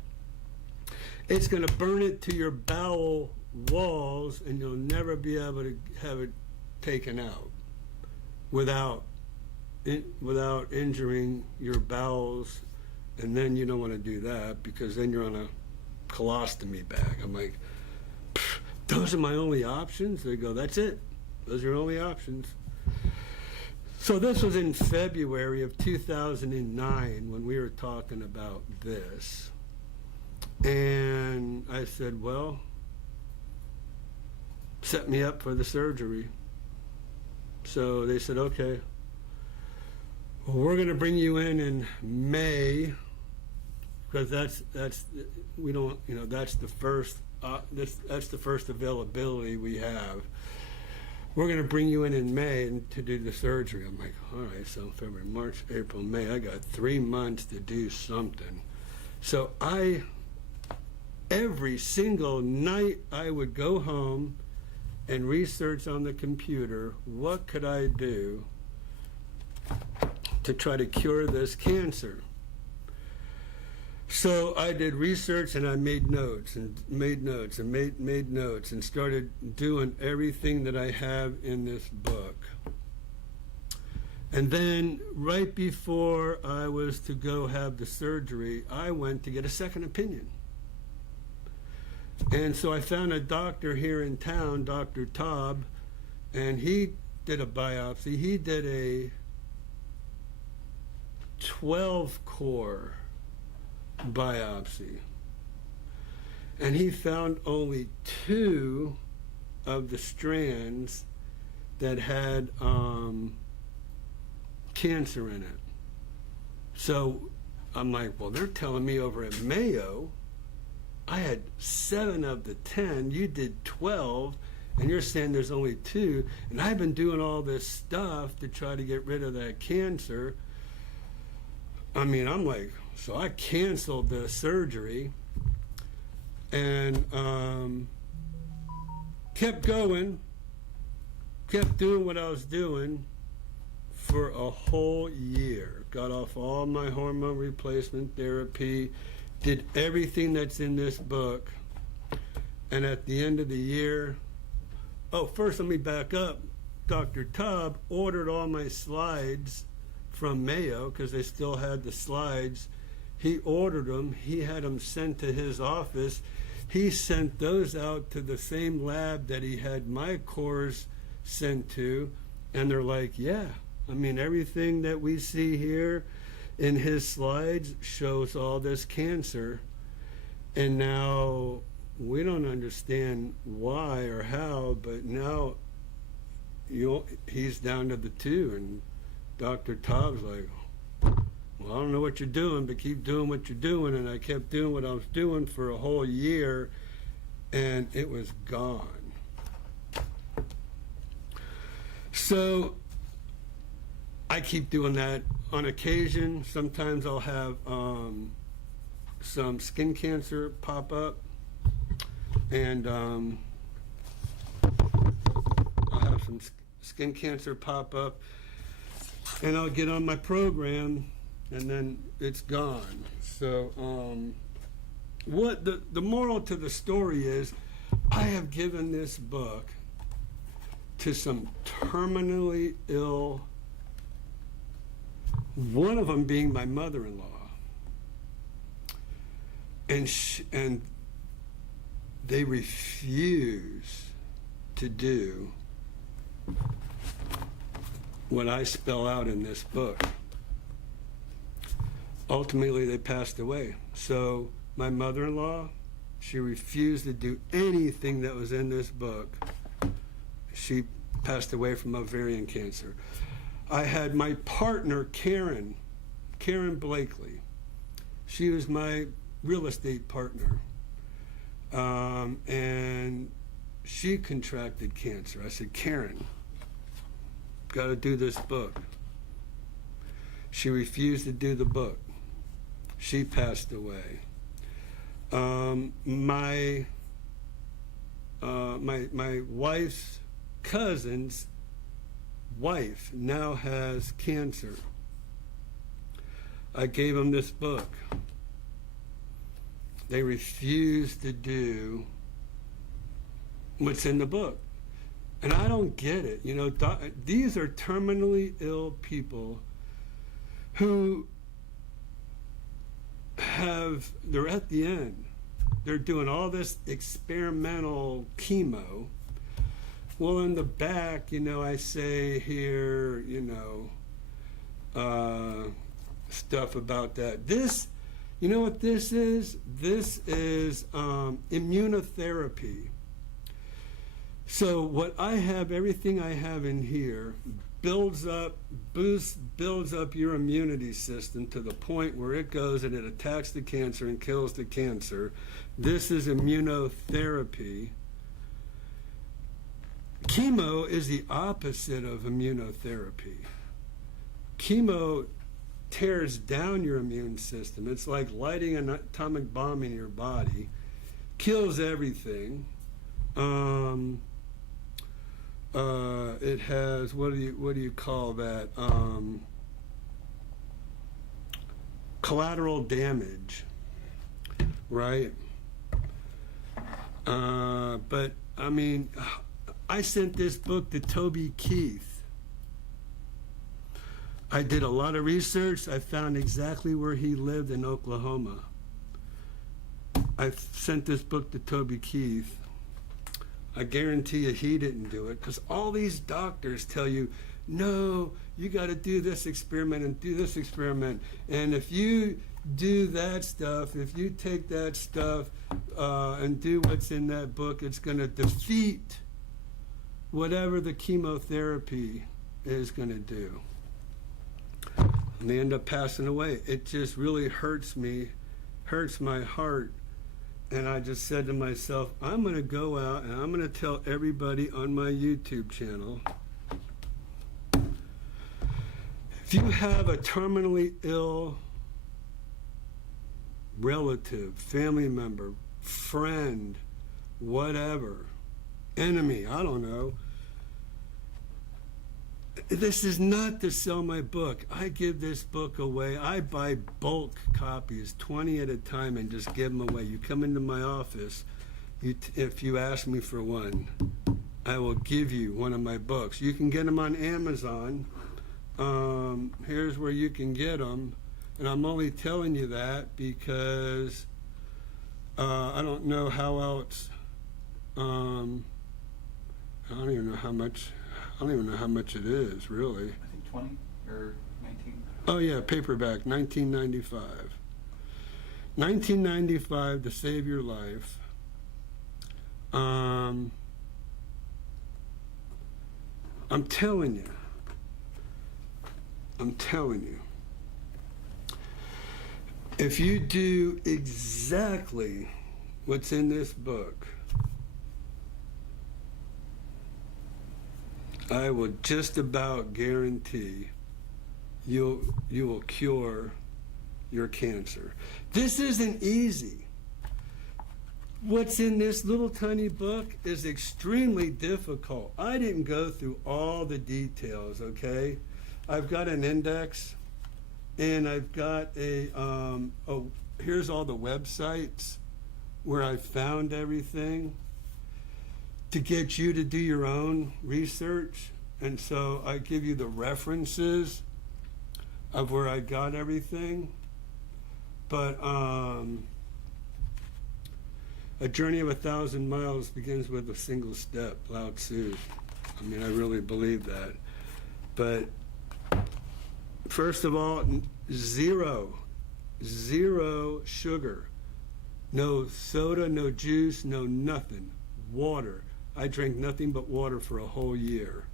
it's going to burn it to your bowel walls, and you'll never be able to have it taken out without injuring your bowels. And then you don't want to do that because then you're on a colostomy bag. I'm like, those are my only options? They go, that's it. Those are your only options. So this was in February of 2009 when we were talking about this. And I said, well, set me up for the surgery. So they said, okay, well, we're going to bring you in May, because that's we don't, you know, that's the first that's the first availability we have. We're going to bring you in May to do the surgery. I'm like, all right, so February, March, April, May, I got 3 months to do something. So every single night I would go home and research on the computer, what could I do to try to cure this cancer? So I did research and I made notes and made notes and made notes and started doing everything that I have in this book. And then right before I was to go have the surgery, I went to get a second opinion. And so I found a doctor here in town, Dr. Taub, and he did a biopsy. He did a 12-core biopsy. And he found only 2 of the strands that had cancer in it. So I'm like, well, they're telling me over at Mayo, I had 7 of the 10, you did 12, and you're saying there's only 2, and I've been doing all this stuff to try to get rid of that cancer. I mean, I'm like, so I canceled the surgery and kept going, kept doing what I was doing for a whole year. Got off all my hormone replacement therapy, did everything that's in this book, and at the end of the year, first let me back up. Dr. Tubb ordered all my slides from Mayo because they still had the slides. He ordered them. He had them sent to his office. He sent those out to the same lab that he had my cores sent to, and they're like, yeah, I mean, everything that we see here in his slides shows all this cancer, and now we don't understand why or how, but now he's down to the 2, and Dr. Tobb's like, well, I don't know what you're doing, but keep doing what you're doing. And I kept doing what I was doing for a whole year, and it was gone. So I keep doing that on occasion. Sometimes I'll have some skin cancer pop up, and I'll have some skin cancer pop up, and I'll get on my program, and then it's gone. So what the moral to the story is, I have given this book to some terminally ill, one of them being my mother-in-law, and they refuse to do what I spell out in this book. Ultimately, they passed away. So my mother-in-law, she refused to do anything that was in this book. She passed away from ovarian cancer. I had my partner, Karen Blakely. She was my real estate partner. And she contracted cancer. I said, Karen, got to do this book. She refused to do the book. She passed away. My wife's cousin's wife now has cancer. I gave them this book. They refused to do what's in the book. And I don't get it. You know, these are terminally ill people who they're at the end. They're doing all this experimental chemo. Well, in the back, you know, I say here, you know, stuff about that. This, you know what this is? This is immunotherapy. So what I have, everything I have in here, builds up your immunity system to the point where it goes and it attacks the cancer and kills the cancer. This is immunotherapy. Chemo is the opposite of immunotherapy. Chemo tears down your immune system. It's like lighting an atomic bomb in your body, kills everything. It has, what do you call that? Collateral damage, right? But I mean, I sent this book to Toby Keith. I did a lot of research. I found exactly where he lived in Oklahoma. I sent this book to Toby Keith. I guarantee you he didn't do it, because all these doctors tell you, no, you got to do this experiment and do this experiment. And if you do that stuff, if you take that stuff and do what's in that book, it's going to defeat whatever the chemotherapy is going to do. And they end up passing away. It just really hurts me, hurts my heart. And I just said to myself, I'm going to go out and I'm going to tell everybody on my YouTube channel, if you have a terminally ill relative, family member, friend, whatever, enemy, I don't know, this is not to sell my book. I give this book away. I buy bulk copies, 20 at a time, and just give them away. You come into my office, if you ask me for one, I will give you one of my books. You can get them on Amazon. Here's where you can get them. And I'm only telling you that because I don't know how else. I don't even know how much. I don't even know how much it is, really. I think 20 or 19. Oh, yeah, paperback, 1995. 1995, To Save Your Life. I'm telling you. If you do exactly what's in this book, I will just about guarantee you will cure your cancer. This isn't easy. What's in this little tiny book is extremely difficult. I didn't go through all the details, okay? I've got an index, and I've got here's all the websites where I found everything, to get you to do your own research. And so I give you the references of where I got everything. But a journey of 1,000 miles begins with a single step, Lao Tzu. I mean, I really believe that. But first of all, zero sugar, no soda, no juice, no nothing, water. I drank nothing but water for a whole year.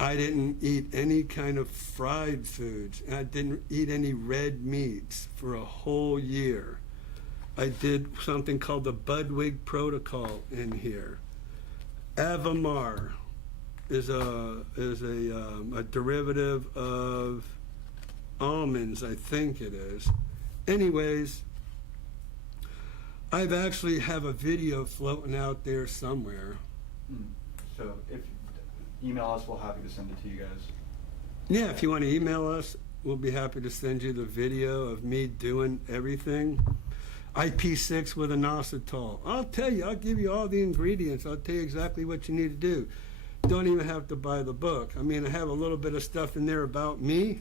I didn't eat any kind of fried foods. I didn't eat any red meats for a whole year. I did something called the Budwig Protocol in here. Avamar is a derivative of almonds, I think it is. Anyways, I've actually have a video floating out there somewhere. So if email us, we'll happy to send it to you guys. Yeah, if you want to email us, we'll be happy to send you the video of me doing everything. IP6 with inositol. I'll tell you, I'll give you all the ingredients. I'll tell you exactly what you need to do. Don't even have to buy the book. I mean, I have a little bit of stuff in there about me,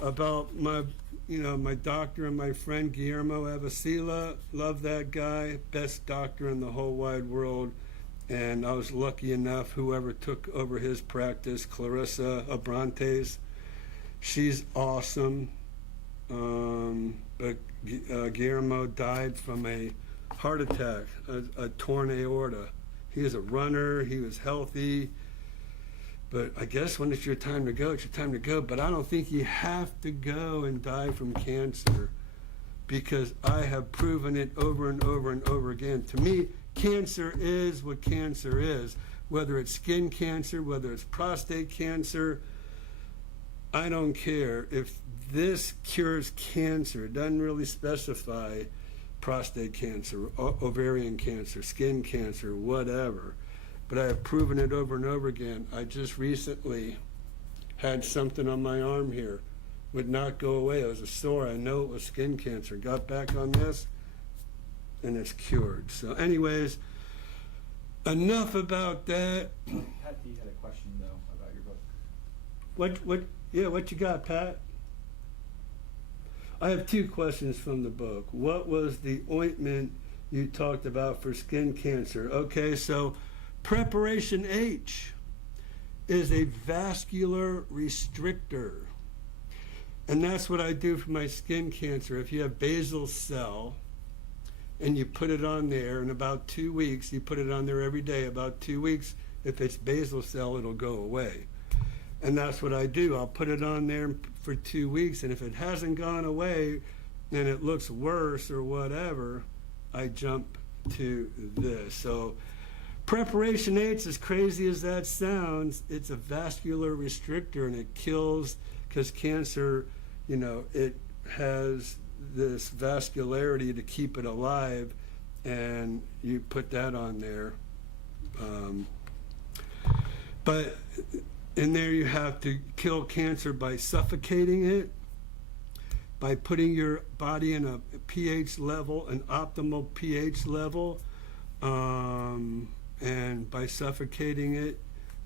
about my doctor and my friend Guillermo Avicilla. Love that guy, best doctor in the whole wide world. And I was lucky enough, whoever took over his practice, Clarissa Abrantes, she's awesome. But Guillermo died from a heart attack, a torn aorta. He was a runner, he was healthy. But I guess when it's your time to go, it's your time to go. But I don't think you have to go and die from cancer, because I have proven it over and over and over again. To me, cancer is what cancer is. Whether it's skin cancer, whether it's prostate cancer, I don't care. If this cures cancer, it doesn't really specify prostate cancer, ovarian cancer, skin cancer, whatever. But I have proven it over and over again. I just recently had something on my arm here, would not go away. It was a sore. I know it was skin cancer. Got back on this, and it's cured. So anyways, enough about that. Pat D had a question, though, about your book. What you got, Pat? I have two questions from the book. What was the ointment you talked about for skin cancer? Okay, so Preparation H is a vascular restrictor. And that's what I do for my skin cancer. If you have basal cell and you put it on there in about 2 weeks, you put it on there every day, about 2 weeks, if it's basal cell, it'll go away. And that's what I do. I'll put it on there for 2 weeks, and if it hasn't gone away and it looks worse or whatever, I jump to this. So Preparation H, as crazy as that sounds, it's a vascular restrictor, and it kills, because cancer, you know, it has this vascularity to keep it alive, and you put that on there. But in there you have to kill cancer by suffocating it, by putting your body in a pH level, an optimal pH level, and by suffocating it,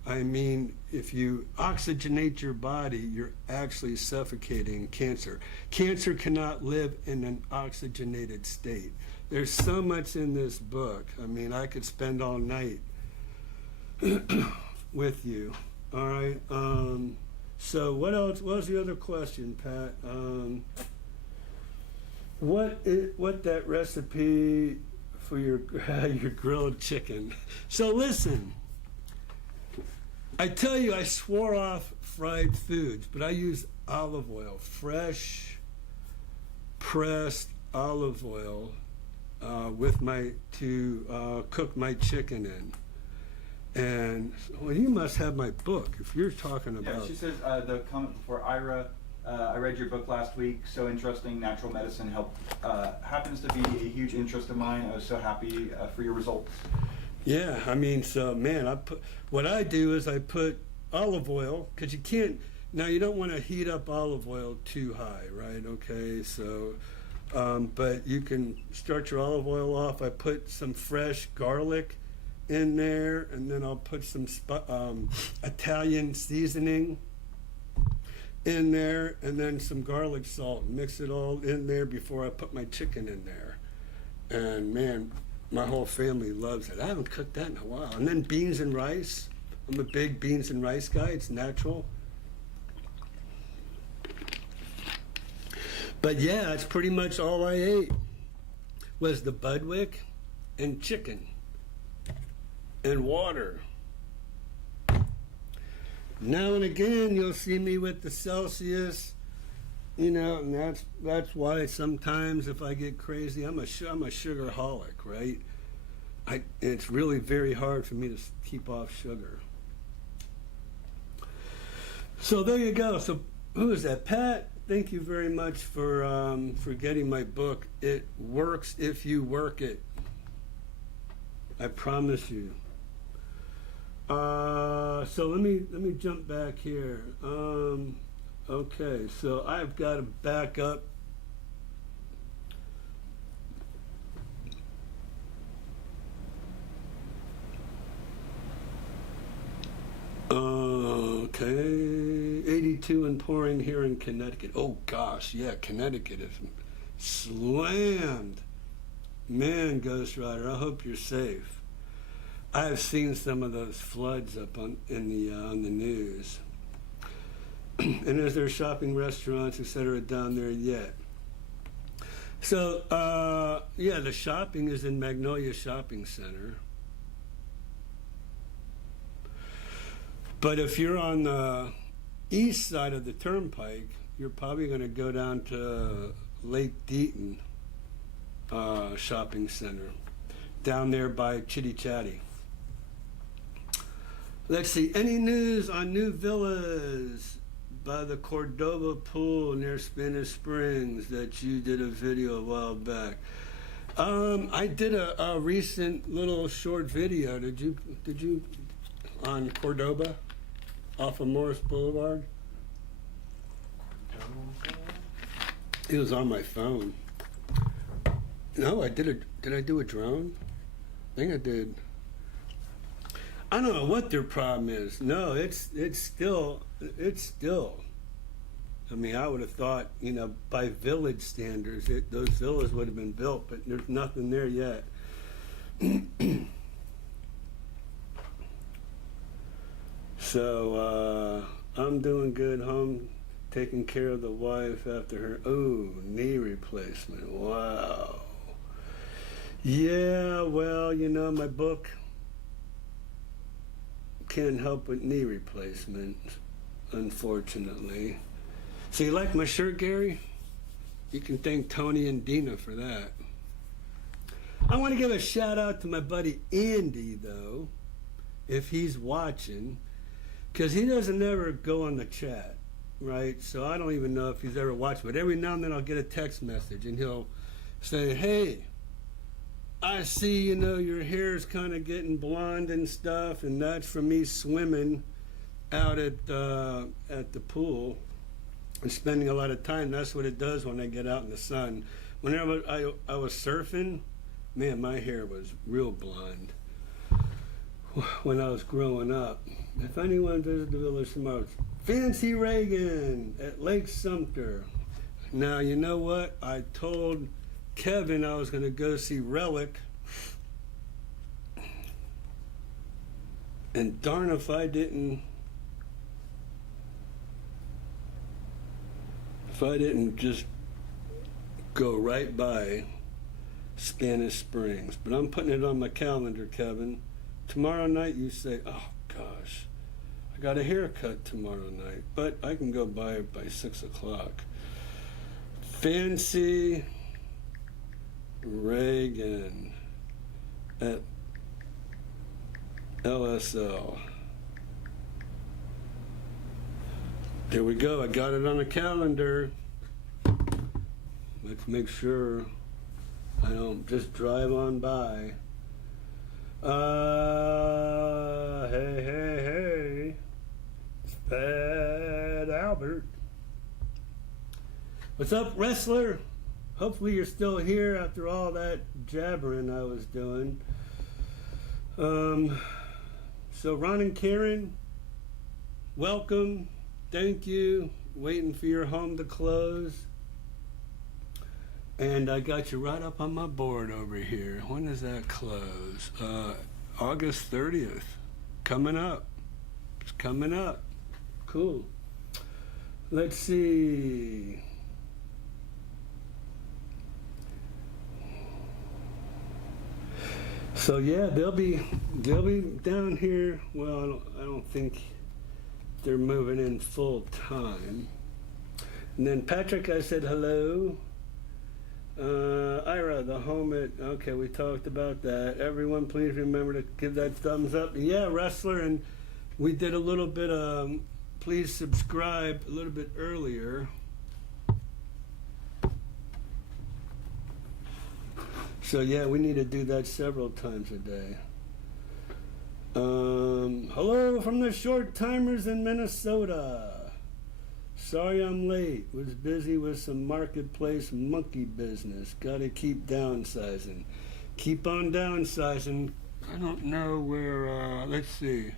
I mean, if you oxygenate your body, you're actually suffocating cancer. Cancer cannot live in an oxygenated state. There's so much in this book. I mean, I could spend all night with you. All right. So what else? What was the other question, Pat? What that recipe for your your grilled chicken? So listen. I tell you, I swore off fried foods, but I use olive oil, fresh pressed olive oil, to cook my chicken in. And well, you must have my book if you're talking about. Yeah, she says the comment before Ira. I read your book last week. So interesting. Natural medicine happens to be a huge interest of mine. I was so happy for your results. Yeah, I mean, so man, what I do is I put olive oil, because you can't, now you don't want to heat up olive oil too high, right? Okay, so, but you can start your olive oil off. I put some fresh garlic in there, and then I'll put some Italian seasoning in there, and then some garlic salt. Mix it all in there before I put my chicken in there. And man, my whole family loves it. I haven't cooked that in a while. And then beans and rice. I'm a big beans and rice guy. It's natural. But yeah, that's pretty much all I ate was the Budwick and chicken and water. Now and again, you'll see me with the Celsius, you know, and that's why sometimes if I get crazy, I'm a sugarholic, right? It's really very hard for me to keep off sugar. So there you go. So who is that? Pat, thank you very much for getting my book. It works if you work it. I promise you. So let me jump back here. Okay, so I've got to back up. Okay, 82 and pouring here in Connecticut. Oh gosh, yeah, Connecticut is slammed. Man, Ghost Rider, I hope you're safe. I've seen some of those floods up on the news. And is there shopping restaurants, etc., down there yet? So, yeah, the shopping is in Magnolia Shopping Center. But if you're on the east side of the turnpike, you're probably going to go down to Lake Deaton Shopping Center, down there by Chitty Chatty. Let's see, any news on new villas by the Cordova Pool near Spanish Springs that you did a video a while back? I did a recent little short video. Did you on Cordova off of Morris Boulevard? It was on my phone. No, I did I do a drone? I think I did. I don't know what their problem is. No, it's still I mean, I would have thought, by village standards, those villas would have been built, but there's nothing there yet. So, I'm doing good, home, taking care of the wife after her, knee replacement. Wow. Yeah, well, my book can't help with knee replacement, unfortunately. So you like my shirt, Gary? You can thank Tony and Dina for that. I want to give a shout out to my buddy Andy, though, if he's watching, because he doesn't ever go on the chat, right? So I don't even know if he's ever watching, but every now and then I'll get a text message and he'll say, hey, I see, your hair's kind of getting blonde and stuff, and that's from me swimming out at the pool and spending a lot of time. That's what it does when I get out in the sun. Whenever I was surfing, man, my hair was real blonde when I was growing up. If anyone visits the village tomorrow, Fancy Reagan at Lake Sumter. Now, you know what? I told Kevin I was going to go see Relic, and darn if I didn't just go right by Spanish Springs. But I'm putting it on my calendar, Kevin. Tomorrow night you say, oh gosh, I got a haircut tomorrow night, but I can go by 6 o'clock. Fancy Reagan at LSL. There we go. I got it on the calendar. Let's make sure I don't just drive on by. Hey. Fat Albert. What's up, wrestler? Hopefully you're still here after all that jabbering I was doing. So Ron and Karen, welcome. Thank you. Waiting for your home to close. And I got you right up on my board over here. When does that close? August 30th. Coming up. It's coming up. Cool. Let's see. So yeah, they'll be down here. Well, I don't think they're moving in full time. And then Patrick, I said hello. Ira, the home okay, we talked about that. Everyone, please remember to give that thumbs up. Yeah, wrestler, and we did a little bit please subscribe a little bit earlier. So yeah, we need to do that several times a day. Hello from the Short Timers in Minnesota. Sorry I'm late. Was busy with some marketplace monkey business. Gotta keep downsizing. Keep on downsizing. I don't know where, let's see.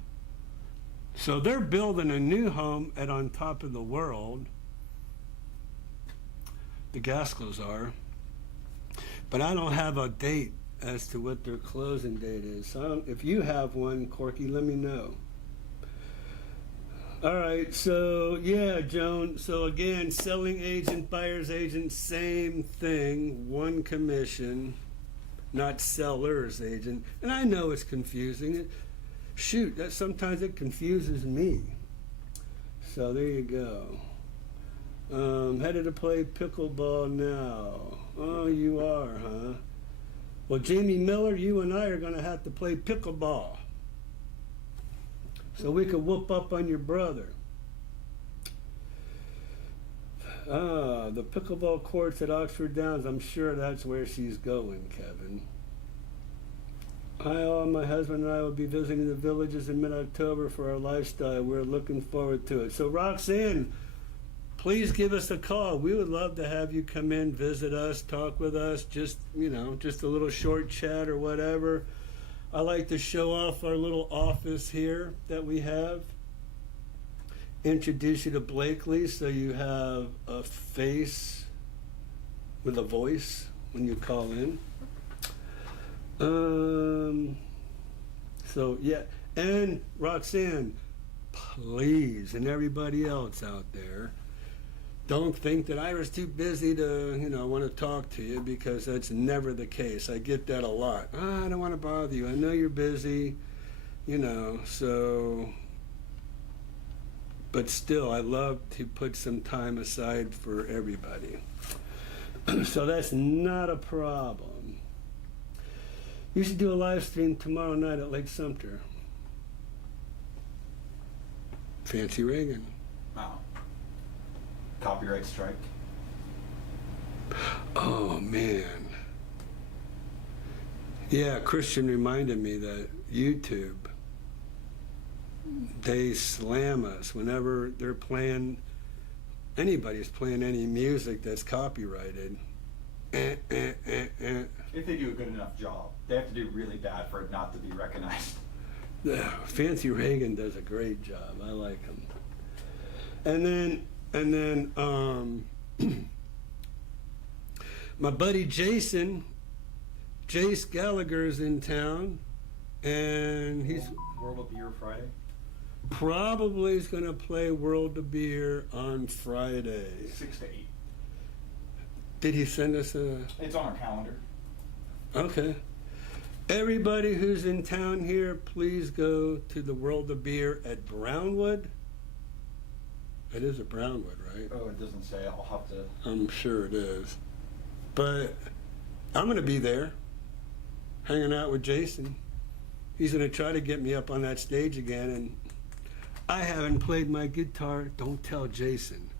So they're building a new home at On Top of the World. The Gaskells are. But I don't have a date as to what their closing date is. So if you have one, Corky, let me know. All right, so yeah, Joan. So again, selling agent, buyer's agent, same thing, one commission, not seller's agent. And I know it's confusing. Shoot, sometimes it confuses me. So there you go. Headed to play pickleball now. Oh, you are, huh? Well, Jamie Miller, you and I are going to have to play pickleball so we could whoop up on your brother. The pickleball courts at Oxford Downs, I'm sure that's where she's going, Kevin. Hi, all. My husband and I will be visiting the villages in mid-October for our lifestyle. We're looking forward to it. So, Roxanne, please give us a call. We would love to have you come in, visit us, talk with us, just a little short chat or whatever. I like to show off our little office here that we have. introduce you to Blakely so you have a face with a voice when you call in. So yeah, and Roxanne, please, and everybody else out there, don't think that Ira's too busy to, want to talk to you, because that's never the case. I get that a lot. I don't want to bother you. I know you're busy, so. But still, I love to put some time aside for everybody. So that's not a problem. You should do a live stream tomorrow night at Lake Sumter. Fancy Reagan. Wow. Copyright strike. Oh, man. Yeah, Christian reminded me that YouTube, they slam us whenever they're playing, anybody's playing any music that's copyrighted. If they do a good enough job. They have to do really bad for it not to be recognized. Fancy Reagan does a great job. I like him. And then my buddy Jace Gallagher's in town, and he's World of Beer Friday. probably is going to play World of Beer on Friday. 6 to 8. Did he send us a? It's on our calendar. Okay. Everybody who's in town here, please go to the World of Beer at Brownwood. It is at Brownwood, right? Oh, it doesn't say. I'll have to. I'm sure it is. But I'm going to be there, hanging out with Jason. He's going to try to get me up on that stage again, and I haven't played my guitar. Don't tell Jason.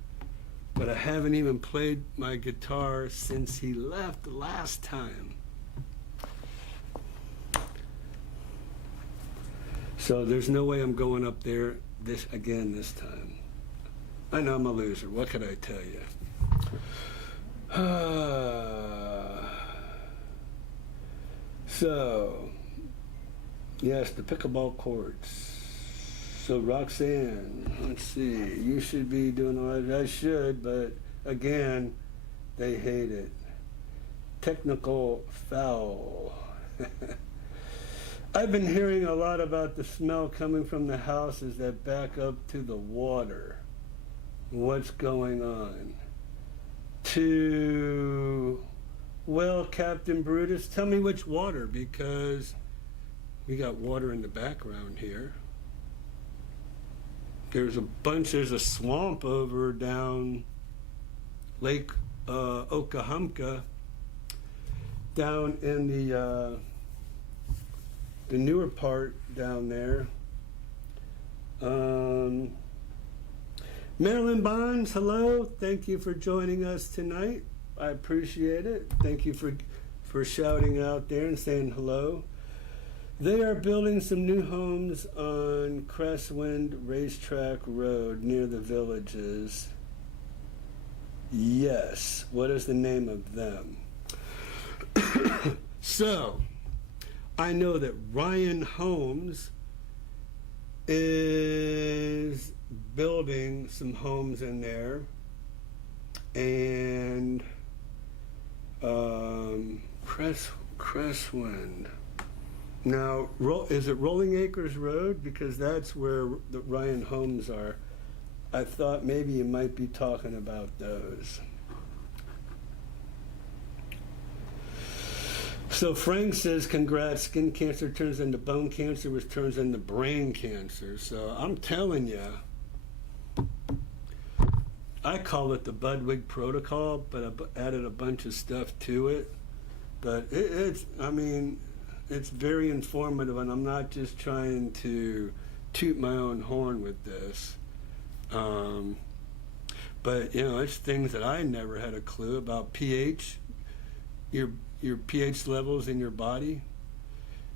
But I haven't even played my guitar since he left the last time. So there's no way I'm going up there this time. I know I'm a loser. What could I tell you? So, yes, the pickleball courts. So Roxanne, let's see. You should be doing all right. I should, but again, they hate it. Technical foul. I've been hearing a lot about the smell coming from the houses that back up to the water. What's going on? Well, Captain Brutus, tell me which water, because we got water in the background here. There's a swamp over down Lake Okahumpka, down in the newer part down there. Marilyn Bonds, hello. Thank you for joining us tonight. I appreciate it. Thank you for shouting out there and saying hello. They are building some new homes on Crestwind Racetrack Road near the Villages. Yes. What is the name of them? So, I know that Ryan Homes is building some homes in there, and Crestwind. Now, is it Rolling Acres Road? Because that's where the Ryan Homes are. I thought maybe you might be talking about those. So Frank says, congrats, skin cancer turns into bone cancer, which turns into brain cancer. So I'm telling you, I call it the Budwig protocol, but I added a bunch of stuff to it. But it's very informative, and I'm not just trying to toot my own horn with this. But, it's things that I never had a clue about. pH, your pH levels in your body.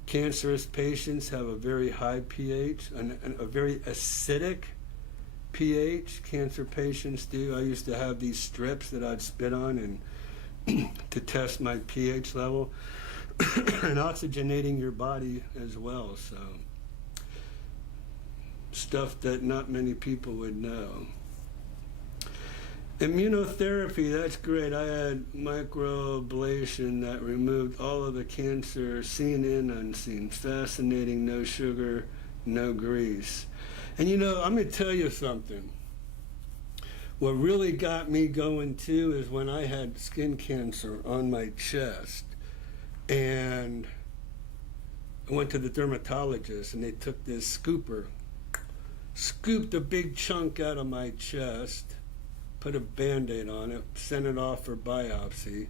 Cancerous patients have a very high pH, and a very acidic pH. Cancer patients do. I used to have these strips that I'd spit on and to test my pH level. And oxygenating your body as well. stuff that not many people would know. Immunotherapy, that's great. I had microablation that removed all of the cancer, seen and unseen. Fascinating, no sugar, no grease. And I'm going to tell you something. What really got me going too is when I had skin cancer on my chest. And I went to the dermatologist and they took this scooper, scooped a big chunk out of my chest, put a Band-Aid on it, sent it off for biopsy.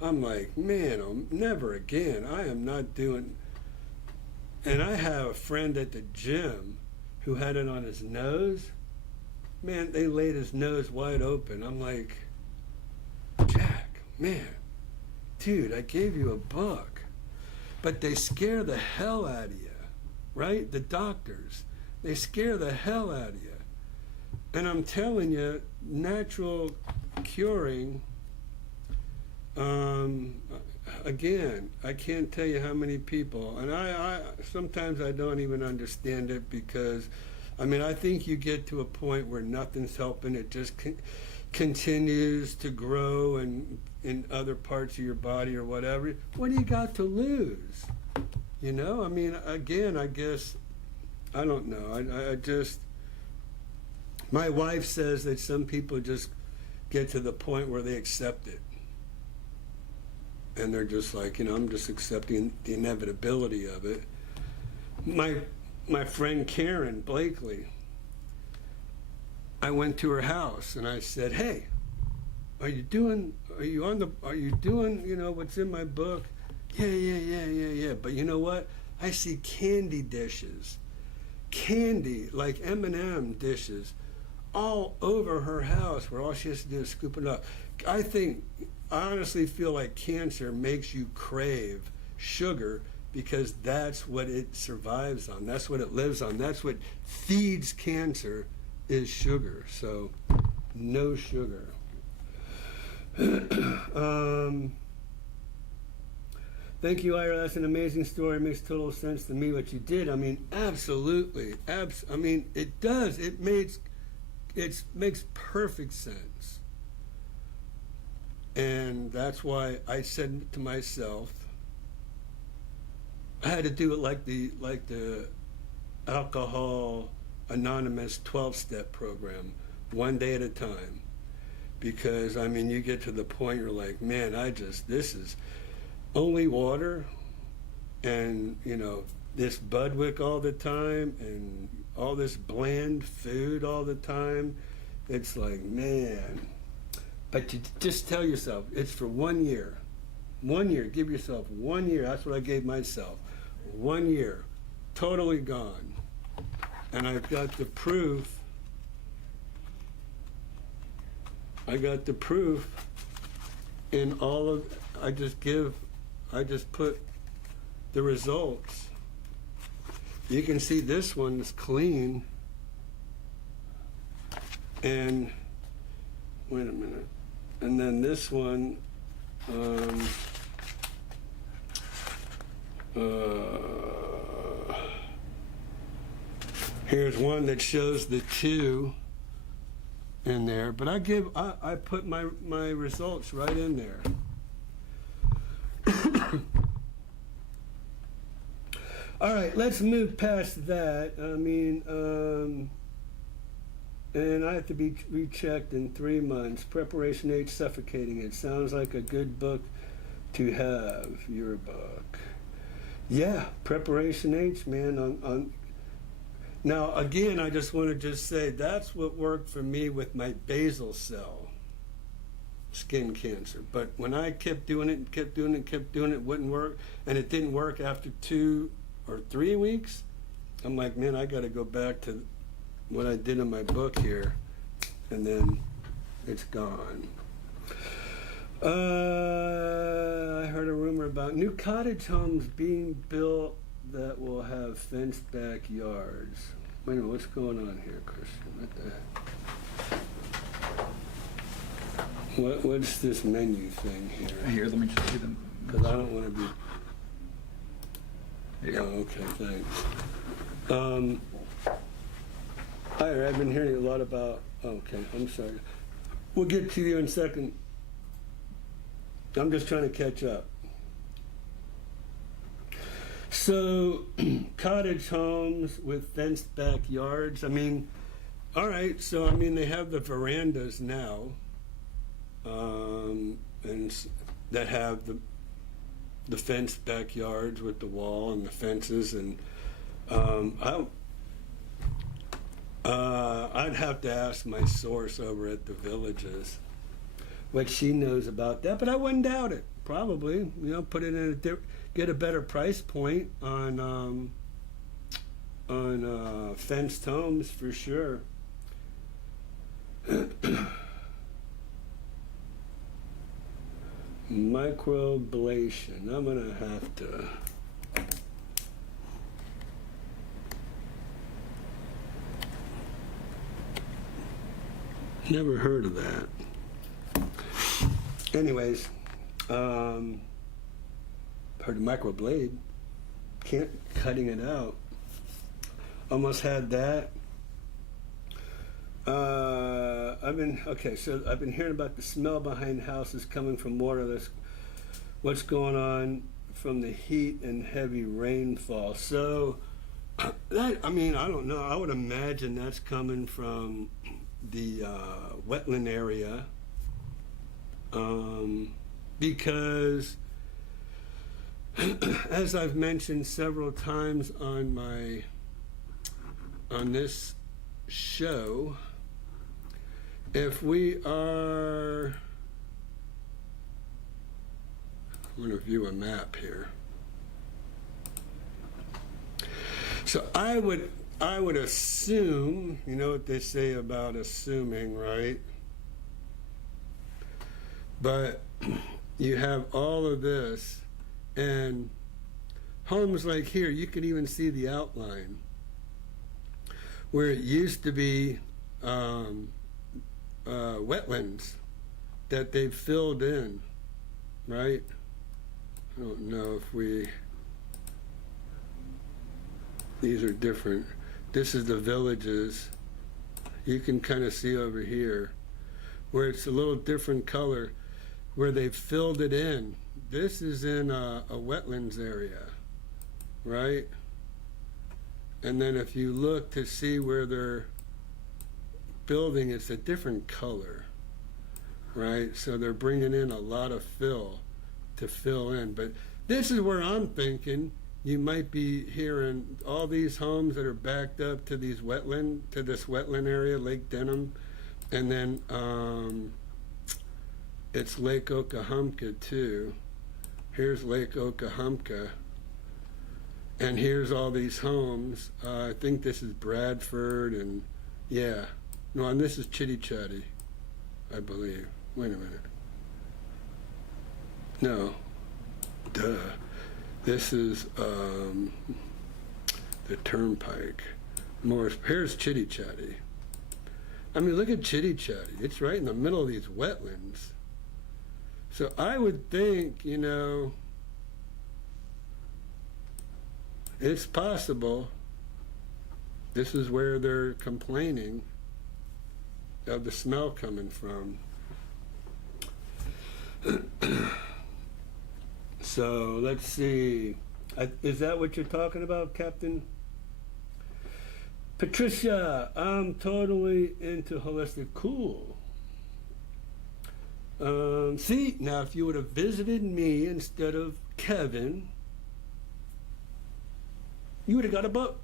I'm like, man, never again. I am not doing. And I have a friend at the gym who had it on his nose. Man, they laid his nose wide open. I'm like, Jack, man, dude, I gave you a book. But they scare the hell out of you, right? The doctors, they scare the hell out of you. And I'm telling you, natural curing, again, I can't tell you how many people, and I sometimes I don't even understand it because, I think you get to a point where nothing's helping. It just continues to grow and in other parts of your body or whatever. What do you got to lose? Again, I guess, I don't know. I just... My wife says that some people just get to the point where they accept it. And they're just like, I'm just accepting the inevitability of it. My friend Karen Blakely, I went to her house and I said, hey, are you doing what's in my book? Yeah. But you know what? I see candy dishes, like M&M dishes, all over her house where all she has to do is scoop it up. I honestly feel like cancer makes you crave sugar because that's what it survives on. That's what it lives on. That's what feeds cancer is sugar. So no sugar. Thank you, Ira. That's an amazing story. It makes total sense to me what you did. Absolutely. It does. It makes perfect sense. And that's why I said to myself, I had to do it like the Alcohol Anonymous 12-step program, one day at a time. Because, you get to the point you're like, man, this is only water and, this Budwick all the time and all this bland food all the time. It's like, man. But you just tell yourself, it's for 1 year. 1 year, give yourself 1 year. That's what I gave myself. 1 year, totally gone. And I've got the proof. In all of, I just put the results. You can see this one is clean. And, wait a minute. And then this one, here's one that shows the 2 in there, but I put my results right in there. All right, let's move past that. And I have to be rechecked in 3 months. Preparation H, suffocating. It sounds like a good book to have. Your book. Yeah, Preparation H, man. Now, again, I just want to say that's what worked for me with my basal cell skin cancer. But when I kept doing it, it wouldn't work. And it didn't work after 2 or 3 weeks. I'm like, man, I got to go back to what I did in my book here, and then it's gone. I heard a rumor about new cottage homes being built that will have fenced backyards. Wait a minute, what's going on here, Christian? What the? What's this menu thing here? Here, let me just see them. Because I don't want to be. There you go. Oh, okay, thanks. Ira, I've been hearing a lot about, okay, I'm sorry. We'll get to you in a second. I'm just trying to catch up. So, cottage homes with fenced backyards. I mean, all right, so I mean, they have the verandas now, that have the fenced backyards with the wall and the fences, and I'd have to ask my source over at the Villages what she knows about that, but I wouldn't doubt it. Probably, put it in get a better price point on fenced homes for sure. Microablation. I'm gonna have to. Never heard of that. Anyways, heard of microblade. Can't cutting it out. Almost had that. I've been hearing about the smell behind houses coming from water. That's what's going on from the heat and heavy rainfall. So, I don't know. I would imagine that's coming from the wetland area, because as I've mentioned several times on this show, if we are, I'm going to view a map here. So I would assume, you know what they say about assuming, right? But you have all of this, and homes like here, you can even see the outline where it used to be wetlands that they've filled in, right? I don't know if these are different. This is the Villages. You can kind of see over here where it's a little different color, where they've filled it in. This is in a wetlands area, right? And then if you look to see where they're building, it's a different color, right? So they're bringing in a lot of fill to fill in. But this is where I'm thinking you might be hearing all these homes that are backed up to this wetland area, Lake Denham, and then it's Lake Okahumpka too. Here's Lake Okahumpka. And here's all these homes. I think this is Bradford, and yeah. No, and this is Chitty Chatty, I believe. Wait a minute. No. Duh. This is the Turnpike. Morris. Here's Chitty Chatty. I mean, look at Chitty Chatty. It's right in the middle of these wetlands. So I would think, it's possible this is where they're complaining of the smell coming from. So let's see. Is that what you're talking about, Captain? Patricia, I'm totally into holistic. Cool. See, now if you would have visited me instead of Kevin, you would have got a book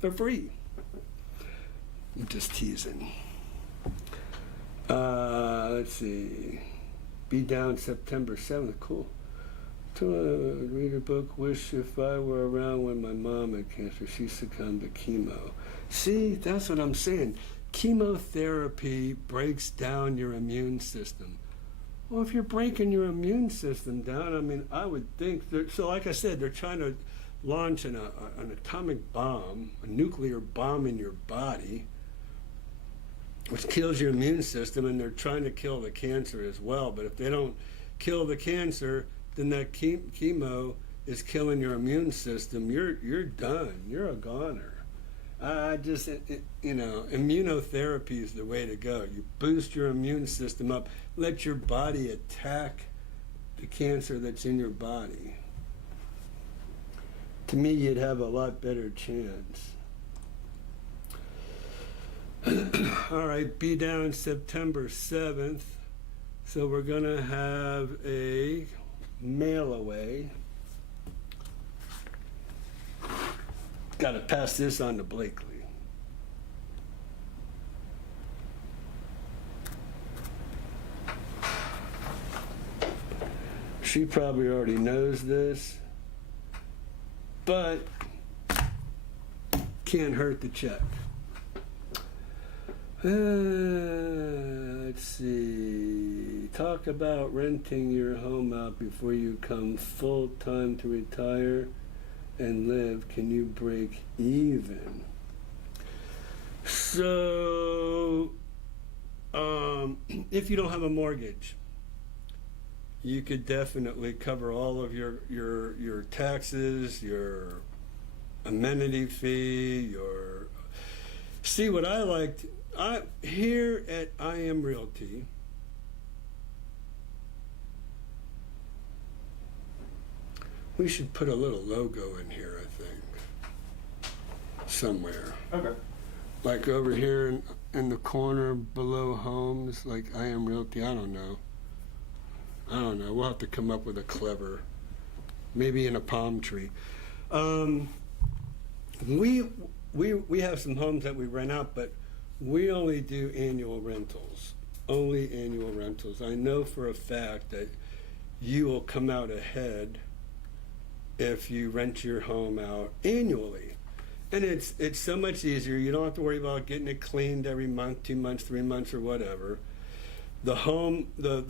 for free. I'm just teasing. Let's see. Be down September 7th. Cool. To read a book. Wish if I were around when my mom had cancer. She succumbed to chemo. See, that's what I'm saying. Chemotherapy breaks down your immune system. Well, if you're breaking your immune system down, I mean, I would think so. Like I said, they're trying to launch an atomic bomb, a nuclear bomb in your body, which kills your immune system, and they're trying to kill the cancer as well. But if they don't kill the cancer, then that chemo is killing your immune system. You're done. You're a goner. I just, immunotherapy is the way to go. You boost your immune system up, let your body attack the cancer that's in your body. To me, you'd have a lot better chance. All right, be down September 7th. So we're going to have a mail away. Got to pass this on to Blakely. She probably already knows this, but can't hurt to check. Let's see. Talk about renting your home out before you come full time to retire and live. Can you break even? So, if you don't have a mortgage, you could definitely cover all of your taxes, your amenity fee, your... See, what I liked, here at I Am Realty, we should put a little logo in here, I think, somewhere. Okay. Like over here in the corner below homes, like I Am Realty, I don't know. We'll have to come up with a clever, maybe in a palm tree. We have some homes that we rent out, but we only do annual rentals. Only annual rentals. I know for a fact that you will come out ahead if you rent your home out annually. And it's so much easier. You don't have to worry about getting it cleaned every month, 2 months, 3 months, or whatever. The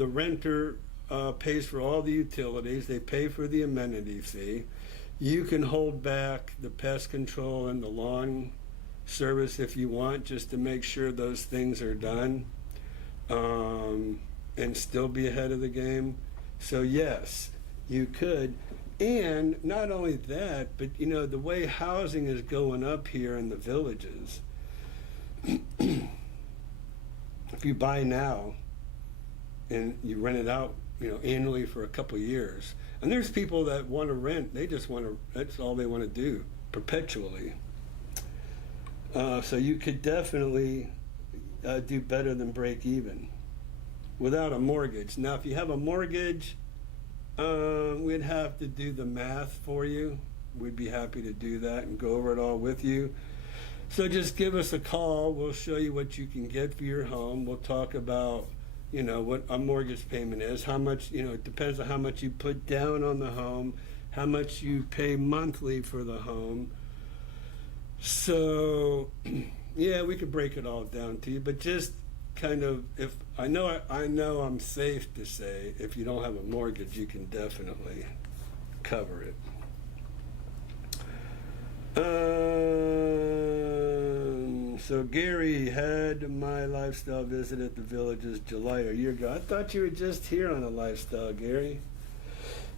renter pays for all the utilities. They pay for the amenity fee. You can hold back the pest control and the lawn service if you want, just to make sure those things are done, and still be ahead of the game. So yes, you could. And not only that, but the way housing is going up here in the villages, if you buy now and you rent it out, annually for a couple of years, and there's people that want to rent, that's all they want to do, perpetually. So you could definitely do better than break even without a mortgage. Now, if you have a mortgage, we'd have to do the math for you. We'd be happy to do that and go over it all with you. So just give us a call. We'll show you what you can get for your home. We'll talk about, what a mortgage payment is, how much, it depends on how much you put down on the home, how much you pay monthly for the home. So, yeah, we could break it all down to you, but just kind of, if I know I'm safe to say, if you don't have a mortgage, you can definitely cover it. So Gary had my lifestyle visit at the Villages July a year ago. I thought you were just here on a lifestyle, Gary.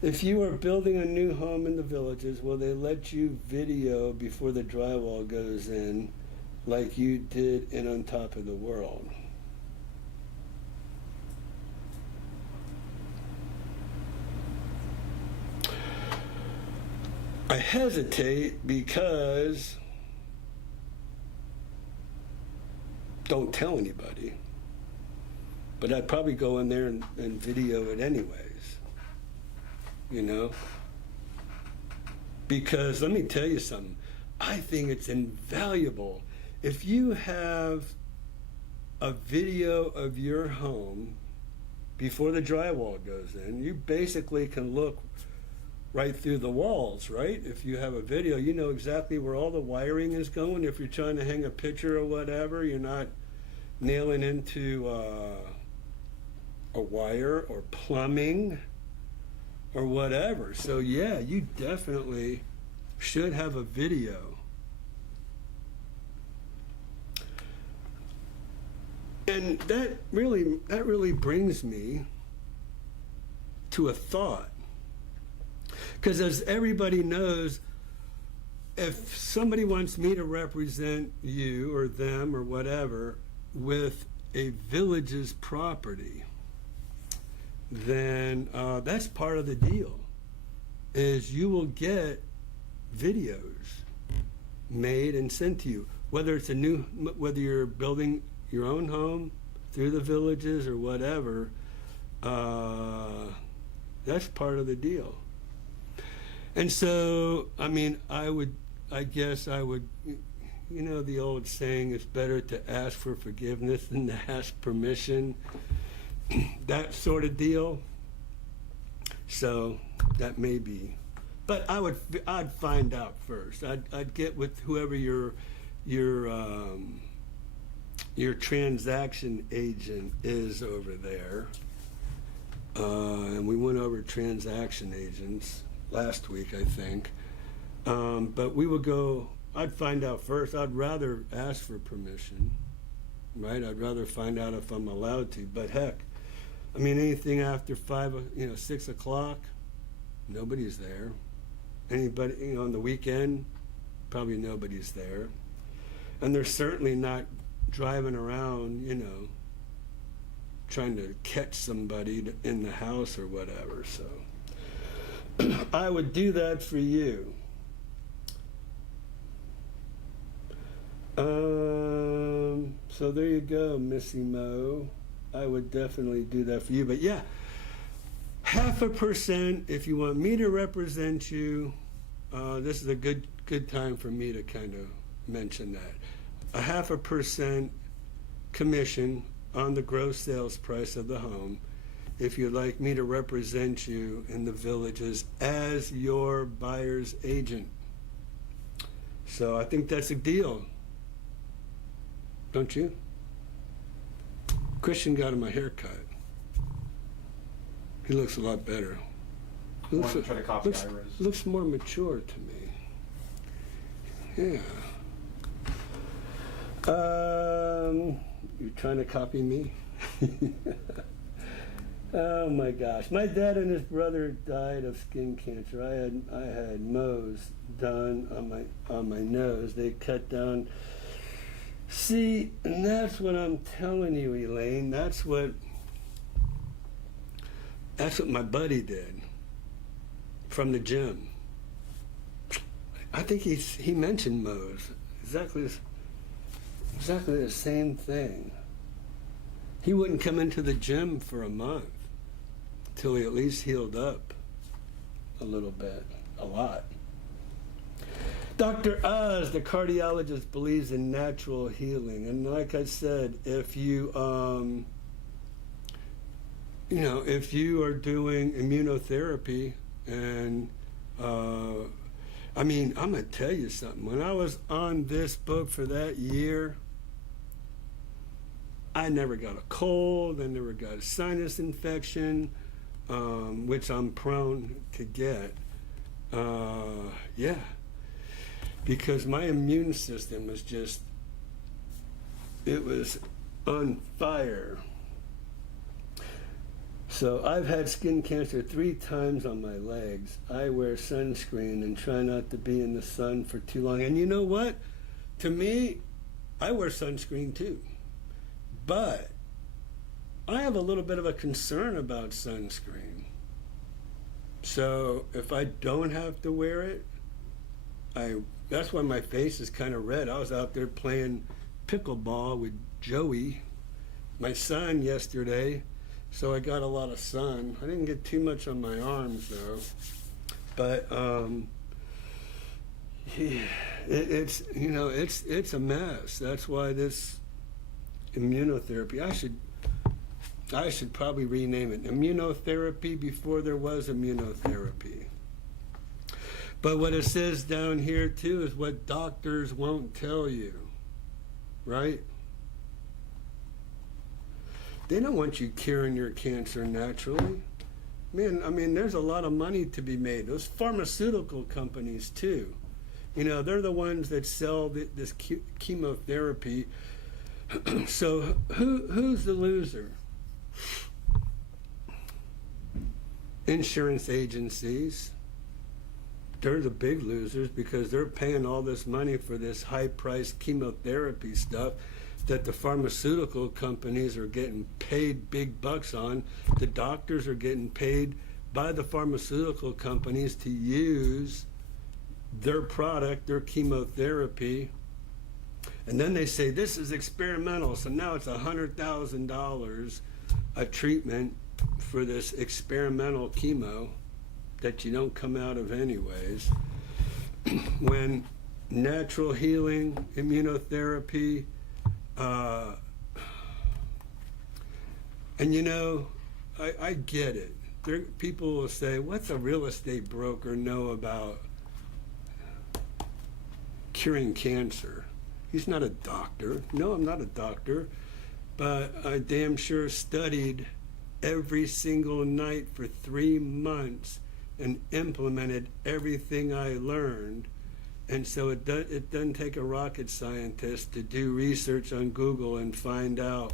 If you are building a new home in the Villages, will they let you video before the drywall goes in like you did in On Top of the World? I hesitate because don't tell anybody, but I'd probably go in there and video it anyways, because let me tell you something, I think it's invaluable if you have a video of your home before the drywall goes in. You basically can look right through the walls, right? If you have a video, you know exactly where all the wiring is going. If you're trying to hang a picture or whatever, you're not nailing into a wire or plumbing or whatever. So yeah, you definitely should have a video. And that really brings me to a thought. Because as everybody knows, if somebody wants me to represent you or them or whatever with a village's property, then that's part of the deal, is you will get videos made and sent to you, whether you're building your own home through the villages or whatever. That's part of the deal. And so, I mean, I guess I would, you know, the old saying, it's better to ask for forgiveness than to ask permission, that sort of deal. So that may be, but I'd find out first. I'd get with whoever your transaction agent is over there. And we went over transaction agents last week, I think. But we would go, I'd find out first. I'd rather ask for permission, right? I'd rather find out if I'm allowed to. But heck, I mean, anything after 6 o'clock, nobody's there. Anybody, on the weekend, probably nobody's there. And they're certainly not driving around, trying to catch somebody in the house or whatever. So I would do that for you. So there you go, Missy Mo. I would definitely do that for you. But yeah, 0.5%, if you want me to represent you, this is a good time for me to kind of mention that. 0.5% commission on the gross sales price of the home if you'd like me to represent you in the villages as your buyer's agent. So I think that's a deal. Don't you? Christian got him a haircut. He looks a lot better. Try to copy Ira's. Looks more mature to me. Yeah. You're trying to copy me? Oh my gosh. My dad and his brother died of skin cancer. I had Mohs done on my nose. They cut down. See, and that's what I'm telling you, Elaine. That's what my buddy did from the gym. I think he mentioned Mohs. Exactly the same thing. He wouldn't come into the gym for a month till he at least healed up a little bit, a lot. Dr. Oz, the cardiologist, believes in natural healing. And like I said, if you if you are doing immunotherapy and I'm going to tell you something. When I was on this book for that year, I never got a cold. I never got a sinus infection, which I'm prone to get. Because my immune system was it was on fire. So I've had skin cancer 3 times on my legs. I wear sunscreen and try not to be in the sun for too long. And you know what? To me, I wear sunscreen too. But I have a little bit of a concern about sunscreen. So if I don't have to wear it, that's why my face is kind of red. I was out there playing pickleball with Joey, my son, yesterday. So I got a lot of sun. I didn't get too much on my arms though, but it's a mess. That's why this immunotherapy. I should probably rename it immunotherapy before there was immunotherapy. But what it says down here too is what doctors won't tell you, right? They don't want you curing your cancer naturally. Man, there's a lot of money to be made. Those pharmaceutical companies too, they're the ones that sell this chemotherapy. So who's the loser? Insurance agencies. they're the big losers because they're paying all this money for this high-priced chemotherapy stuff that the pharmaceutical companies are getting paid big bucks on. The doctors are getting paid by the pharmaceutical companies to use their product, their chemotherapy. And then they say, this is experimental, so now it's $100,000 a treatment for this experimental chemo that you don't come out of anyways. When natural healing, immunotherapy, and you know, I get it. People will say, what's a real estate broker know about curing cancer? He's not a doctor. No, I'm not a doctor, but I damn sure studied every single night for 3 months and implemented everything I learned. And so it doesn't take a rocket scientist to do research on Google and find out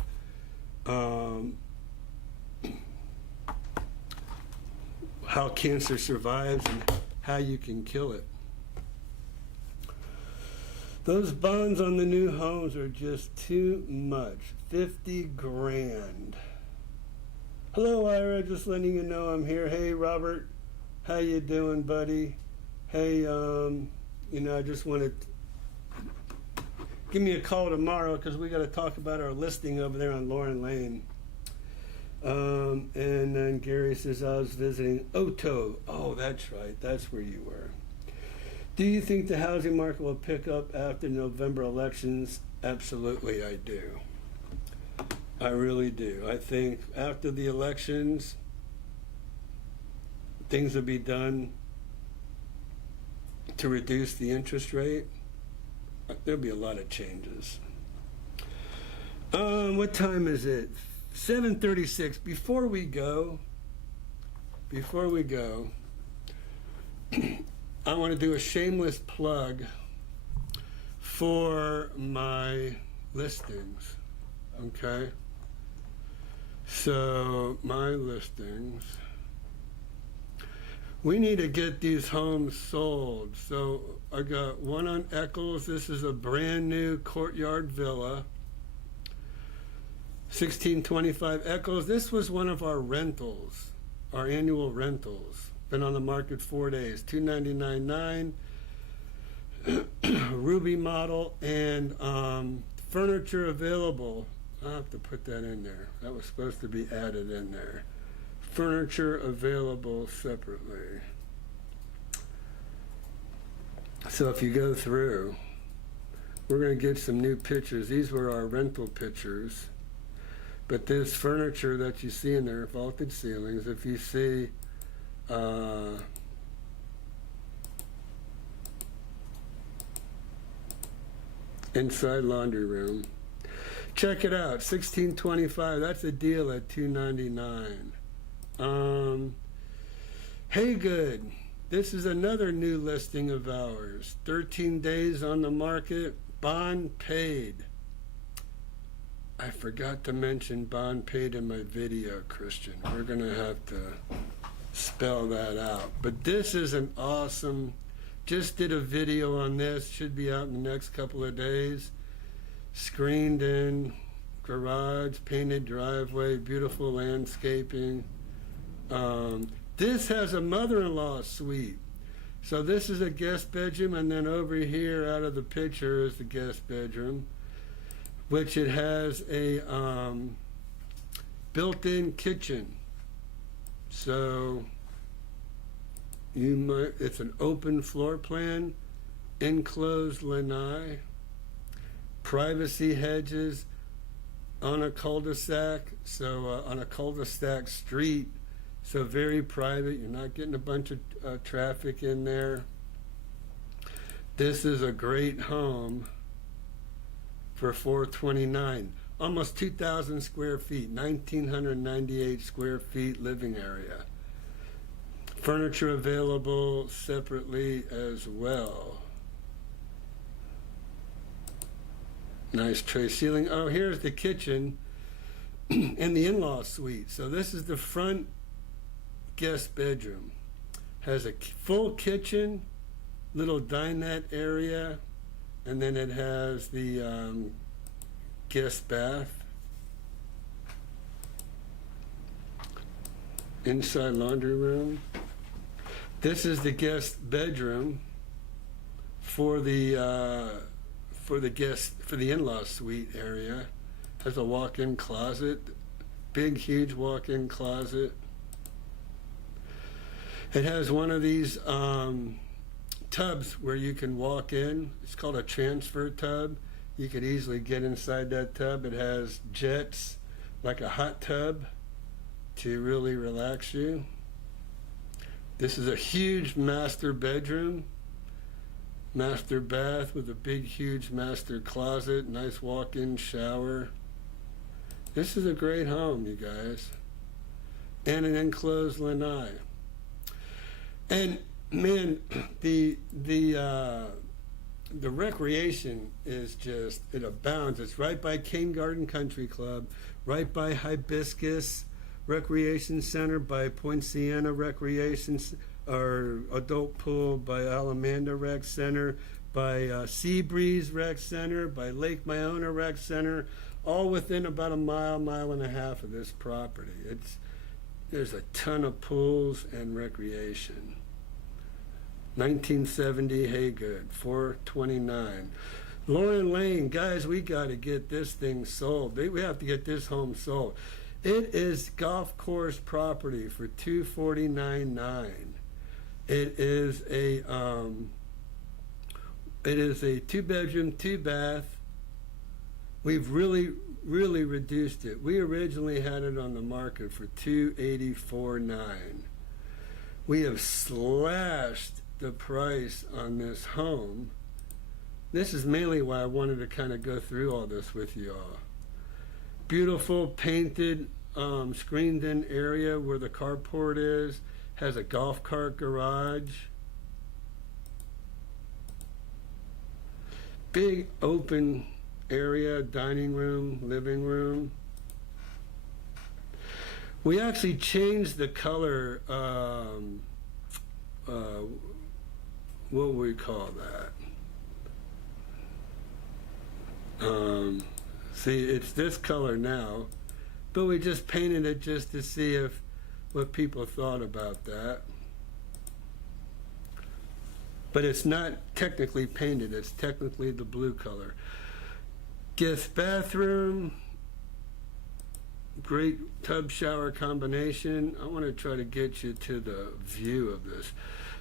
how cancer survives and how you can kill it. Those bonds on the new homes are just too much. 50 grand. Hello, Ira. Just letting you know I'm here. Hey, Robert. How you doing, buddy? Hey, you know, I just wanted to give me a call tomorrow because we got to talk about our listing over there on Lauren Lane. And then Gary says, I was visiting Oto. Oh, that's right. That's where you were. Do you think the housing market will pick up after November elections? Absolutely, I do. I really do. I think after the elections, things will be done to reduce the interest rate. There'll be a lot of changes. What time is it? 7:36. Before we go, I want to do a shameless plug for my listings, okay? So, my listings. We need to get these homes sold. So, I got one on Eccles. This is a brand new courtyard villa. 1625 Eccles. This was one of our rentals, our annual rentals. Been on the market 4 days. $299.9. Ruby model and furniture available. I'll have to put that in there. That was supposed to be added in there. Furniture available separately. So if you go through, we're going to get some new pictures. These were our rental pictures. But this furniture that you see in there, vaulted ceilings, if you see inside laundry room. Check it out, 1625. That's a deal at $299. Hey, good. This is another new listing of ours. 13 days on the market. Bond paid. I forgot to mention bond paid in my video, Christian. We're gonna have to spell that out. But this is an awesome, just did a video on this, should be out in the next couple of days. Screened in garage, painted driveway, beautiful landscaping. This has a mother-in-law suite. So this is a guest bedroom, and then over here out of the picture is the guest bedroom, which it has a built-in kitchen. So it's an open floor plan, enclosed lanai, privacy hedges on a cul-de-sac, so on a cul-de-sac street, so very private. You're not getting a bunch of traffic in there. This is a great home for $429, almost 2,000 square feet, 1,998 square feet living area. Furniture available separately as well. Nice tray ceiling. Oh, here's the kitchen and the in-law suite. So this is the front guest bedroom. Has a full kitchen little dinette area, and then it has the guest bath. Inside laundry room. This is the guest bedroom for the in-law suite area. Has a walk-in closet, big huge walk-in closet. It has one of these tubs where you can walk in. It's called a transfer tub. You could easily get inside that tub. It has jets like a hot tub to really relax you. This is a huge master bedroom, master bath with a big huge master closet, nice walk-in shower. This is a great home, you guys. And an enclosed lanai. And man, the recreation is just, it abounds. It's right by Cane Garden Country Club, right by Hibiscus Recreation Center, by Point Siena Recreation or Adult Pool, by Alamanda Rec Center, by Seabreeze Rec Center, by Lake Myona Rec Center, all within about a mile and a half of this property. There's a ton of pools and recreation. 1970 Haygood, 429. Lauren Lane, guys, we got to get this thing sold. We have to get this home sold. It is golf course property for $249,900. It is a 2-bedroom, 2-bath. We've really reduced it. We originally had it on the market for $284,900. We have slashed the price on this home. This is mainly why I wanted to kind of go through all this with you all. Beautiful painted screened in area where the carport is. Has a golf cart garage. Big open area, dining room, living room. We actually changed the color, what would we call that? See, it's this color now, but we just painted it just to see what people thought about that. But it's not technically painted, it's technically the blue color. Guest bathroom, great tub shower combination. I want to try to get you to the view of this.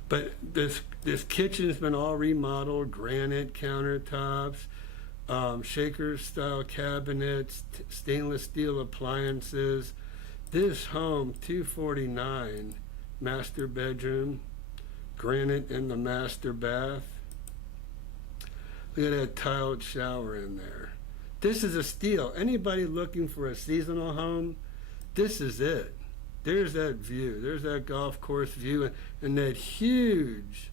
But this kitchen's been all remodeled, granite countertops, shaker style cabinets, stainless steel appliances. This home, $249,000, master bedroom, granite in the master bath. Look at that tiled shower in there. This is a steal. Anybody looking for a seasonal home, this is it. There's that view. There's that golf course view and that huge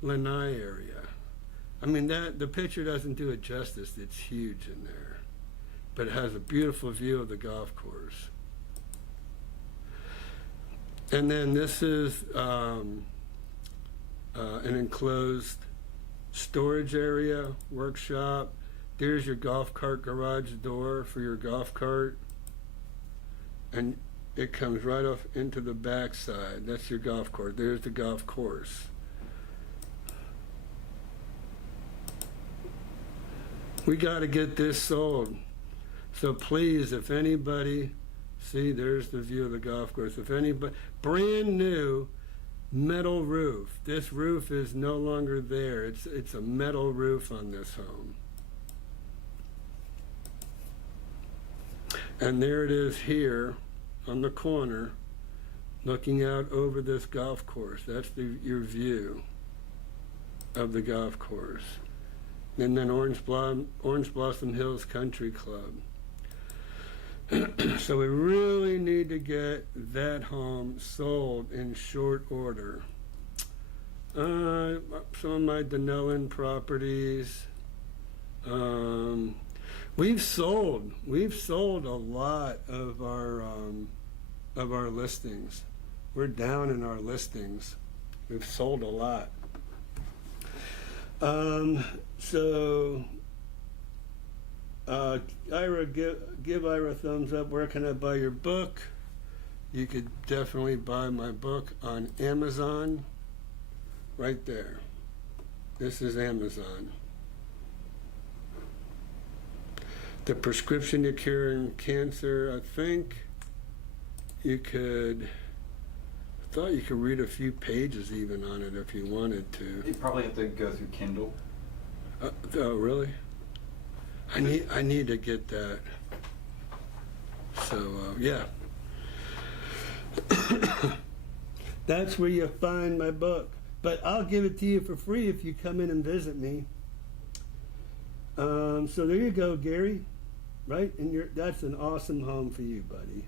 lanai area. I mean, the picture doesn't do it justice. It's huge in there. But it has a beautiful view of the golf course. And then this is an enclosed storage area, workshop. There's your golf cart garage door for your golf cart. And it comes right off into the back side. That's your golf course. There's the golf course. We got to get this sold. So please, if anybody, see, there's the view of the golf course. If anybody, brand new metal roof. This roof is no longer there. It's a metal roof on this home. And there it is here on the corner, looking out over this golf course. That's your view of the golf course. And then Orange Blossom Hills Country Club. So we really need to get that home sold in short order. Some of my Denellen properties. We've sold a lot of our listings. We're down in our listings. We've sold a lot. So, Ira, give Ira a thumbs up. Where can I buy your book? You could definitely buy my book on Amazon. Right there. This is Amazon. The Prescription to Curing Cancer, I think you could, I thought you could read a few pages even on it if you wanted to. You probably have to go through Kindle. Oh, really? I need to get that. So, yeah. That's where you find my book. But I'll give it to you for free if you come in and visit me. So there you go, Gary. Right? And that's an awesome home for you, buddy.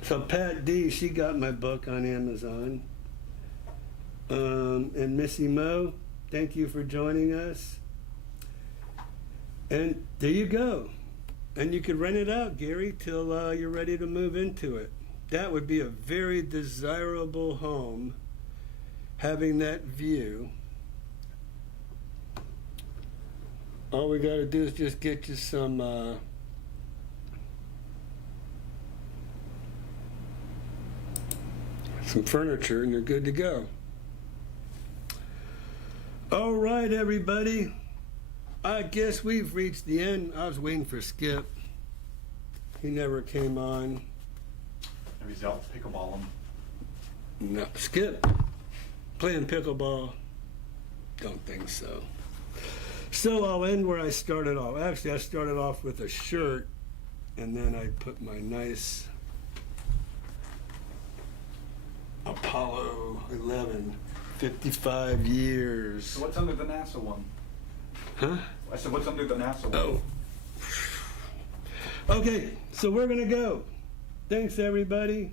So Pat D, she got my book on Amazon. And Missy Mo, thank you for joining us. And there you go. And you could rent it out, Gary, till you're ready to move into it. That would be a very desirable home, having that view. All we got to do is just get you some furniture and you're good to go. All right, everybody. I guess we've reached the end. I was waiting for Skip. He never came on. Maybe he's out pickleballing. No, Skip. Playing pickleball? Don't think so. So I'll end where I started off. Actually, I started off with a shirt, and then I put my nice Apollo 11, 55 years. So what's under the NASA one? Huh? I said, what's under the NASA one? Oh. Okay, so we're going to go. Thanks, everybody.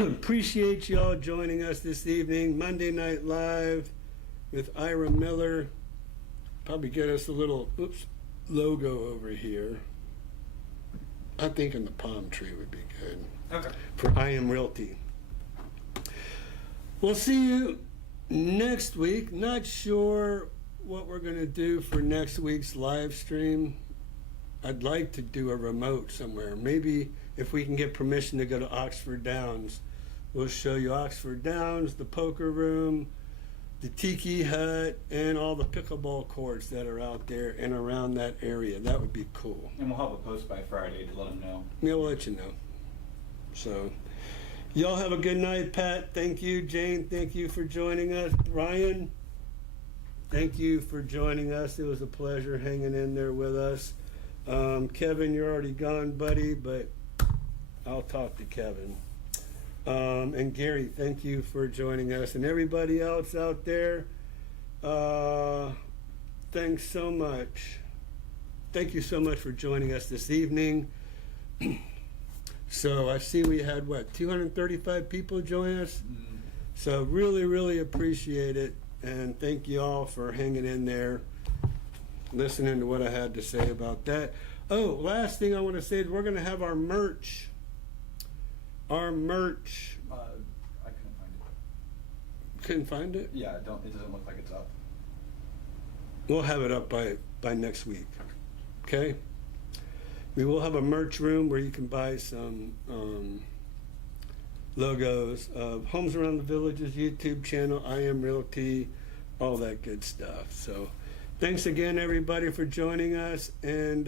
Appreciate you all joining us this evening. Monday Night Live with Ira Miller. Probably get us a little logo over here. I'm thinking the palm tree would be good. Okay. For I Am Realty. We'll see you next week. Not sure what we're going to do for next week's live stream. I'd like to do a remote somewhere. Maybe if we can get permission to go to Oxford Downs, we'll show you Oxford Downs, the poker room, the tiki hut, and all the pickleball courts that are out there and around that area. That would be cool. And we'll have a post by Friday to let them know. Yeah, we'll let you know. So, y'all have a good night. Pat, thank you. Jane, thank you for joining us. Brian, thank you for joining us. It was a pleasure hanging in there with us. Kevin, you're already gone, buddy, but I'll talk to Kevin. And Gary, thank you for joining us. And everybody else out there, thanks so much. Thank you so much for joining us this evening. So I see we had, 235 people join us? So really, really appreciate it. And thank you all for hanging in there, listening to what I had to say about that. Oh, last thing I want to say is we're going to have our merch. Our merch. I couldn't find it. Couldn't find it? Yeah, it doesn't look like it's up. We'll have it up by next week. Okay? We will have a merch room where you can buy some logos of Homes Around the Village's YouTube channel, I Am Realty, all that good stuff. So thanks again, everybody, for joining us, and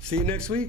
see you next week.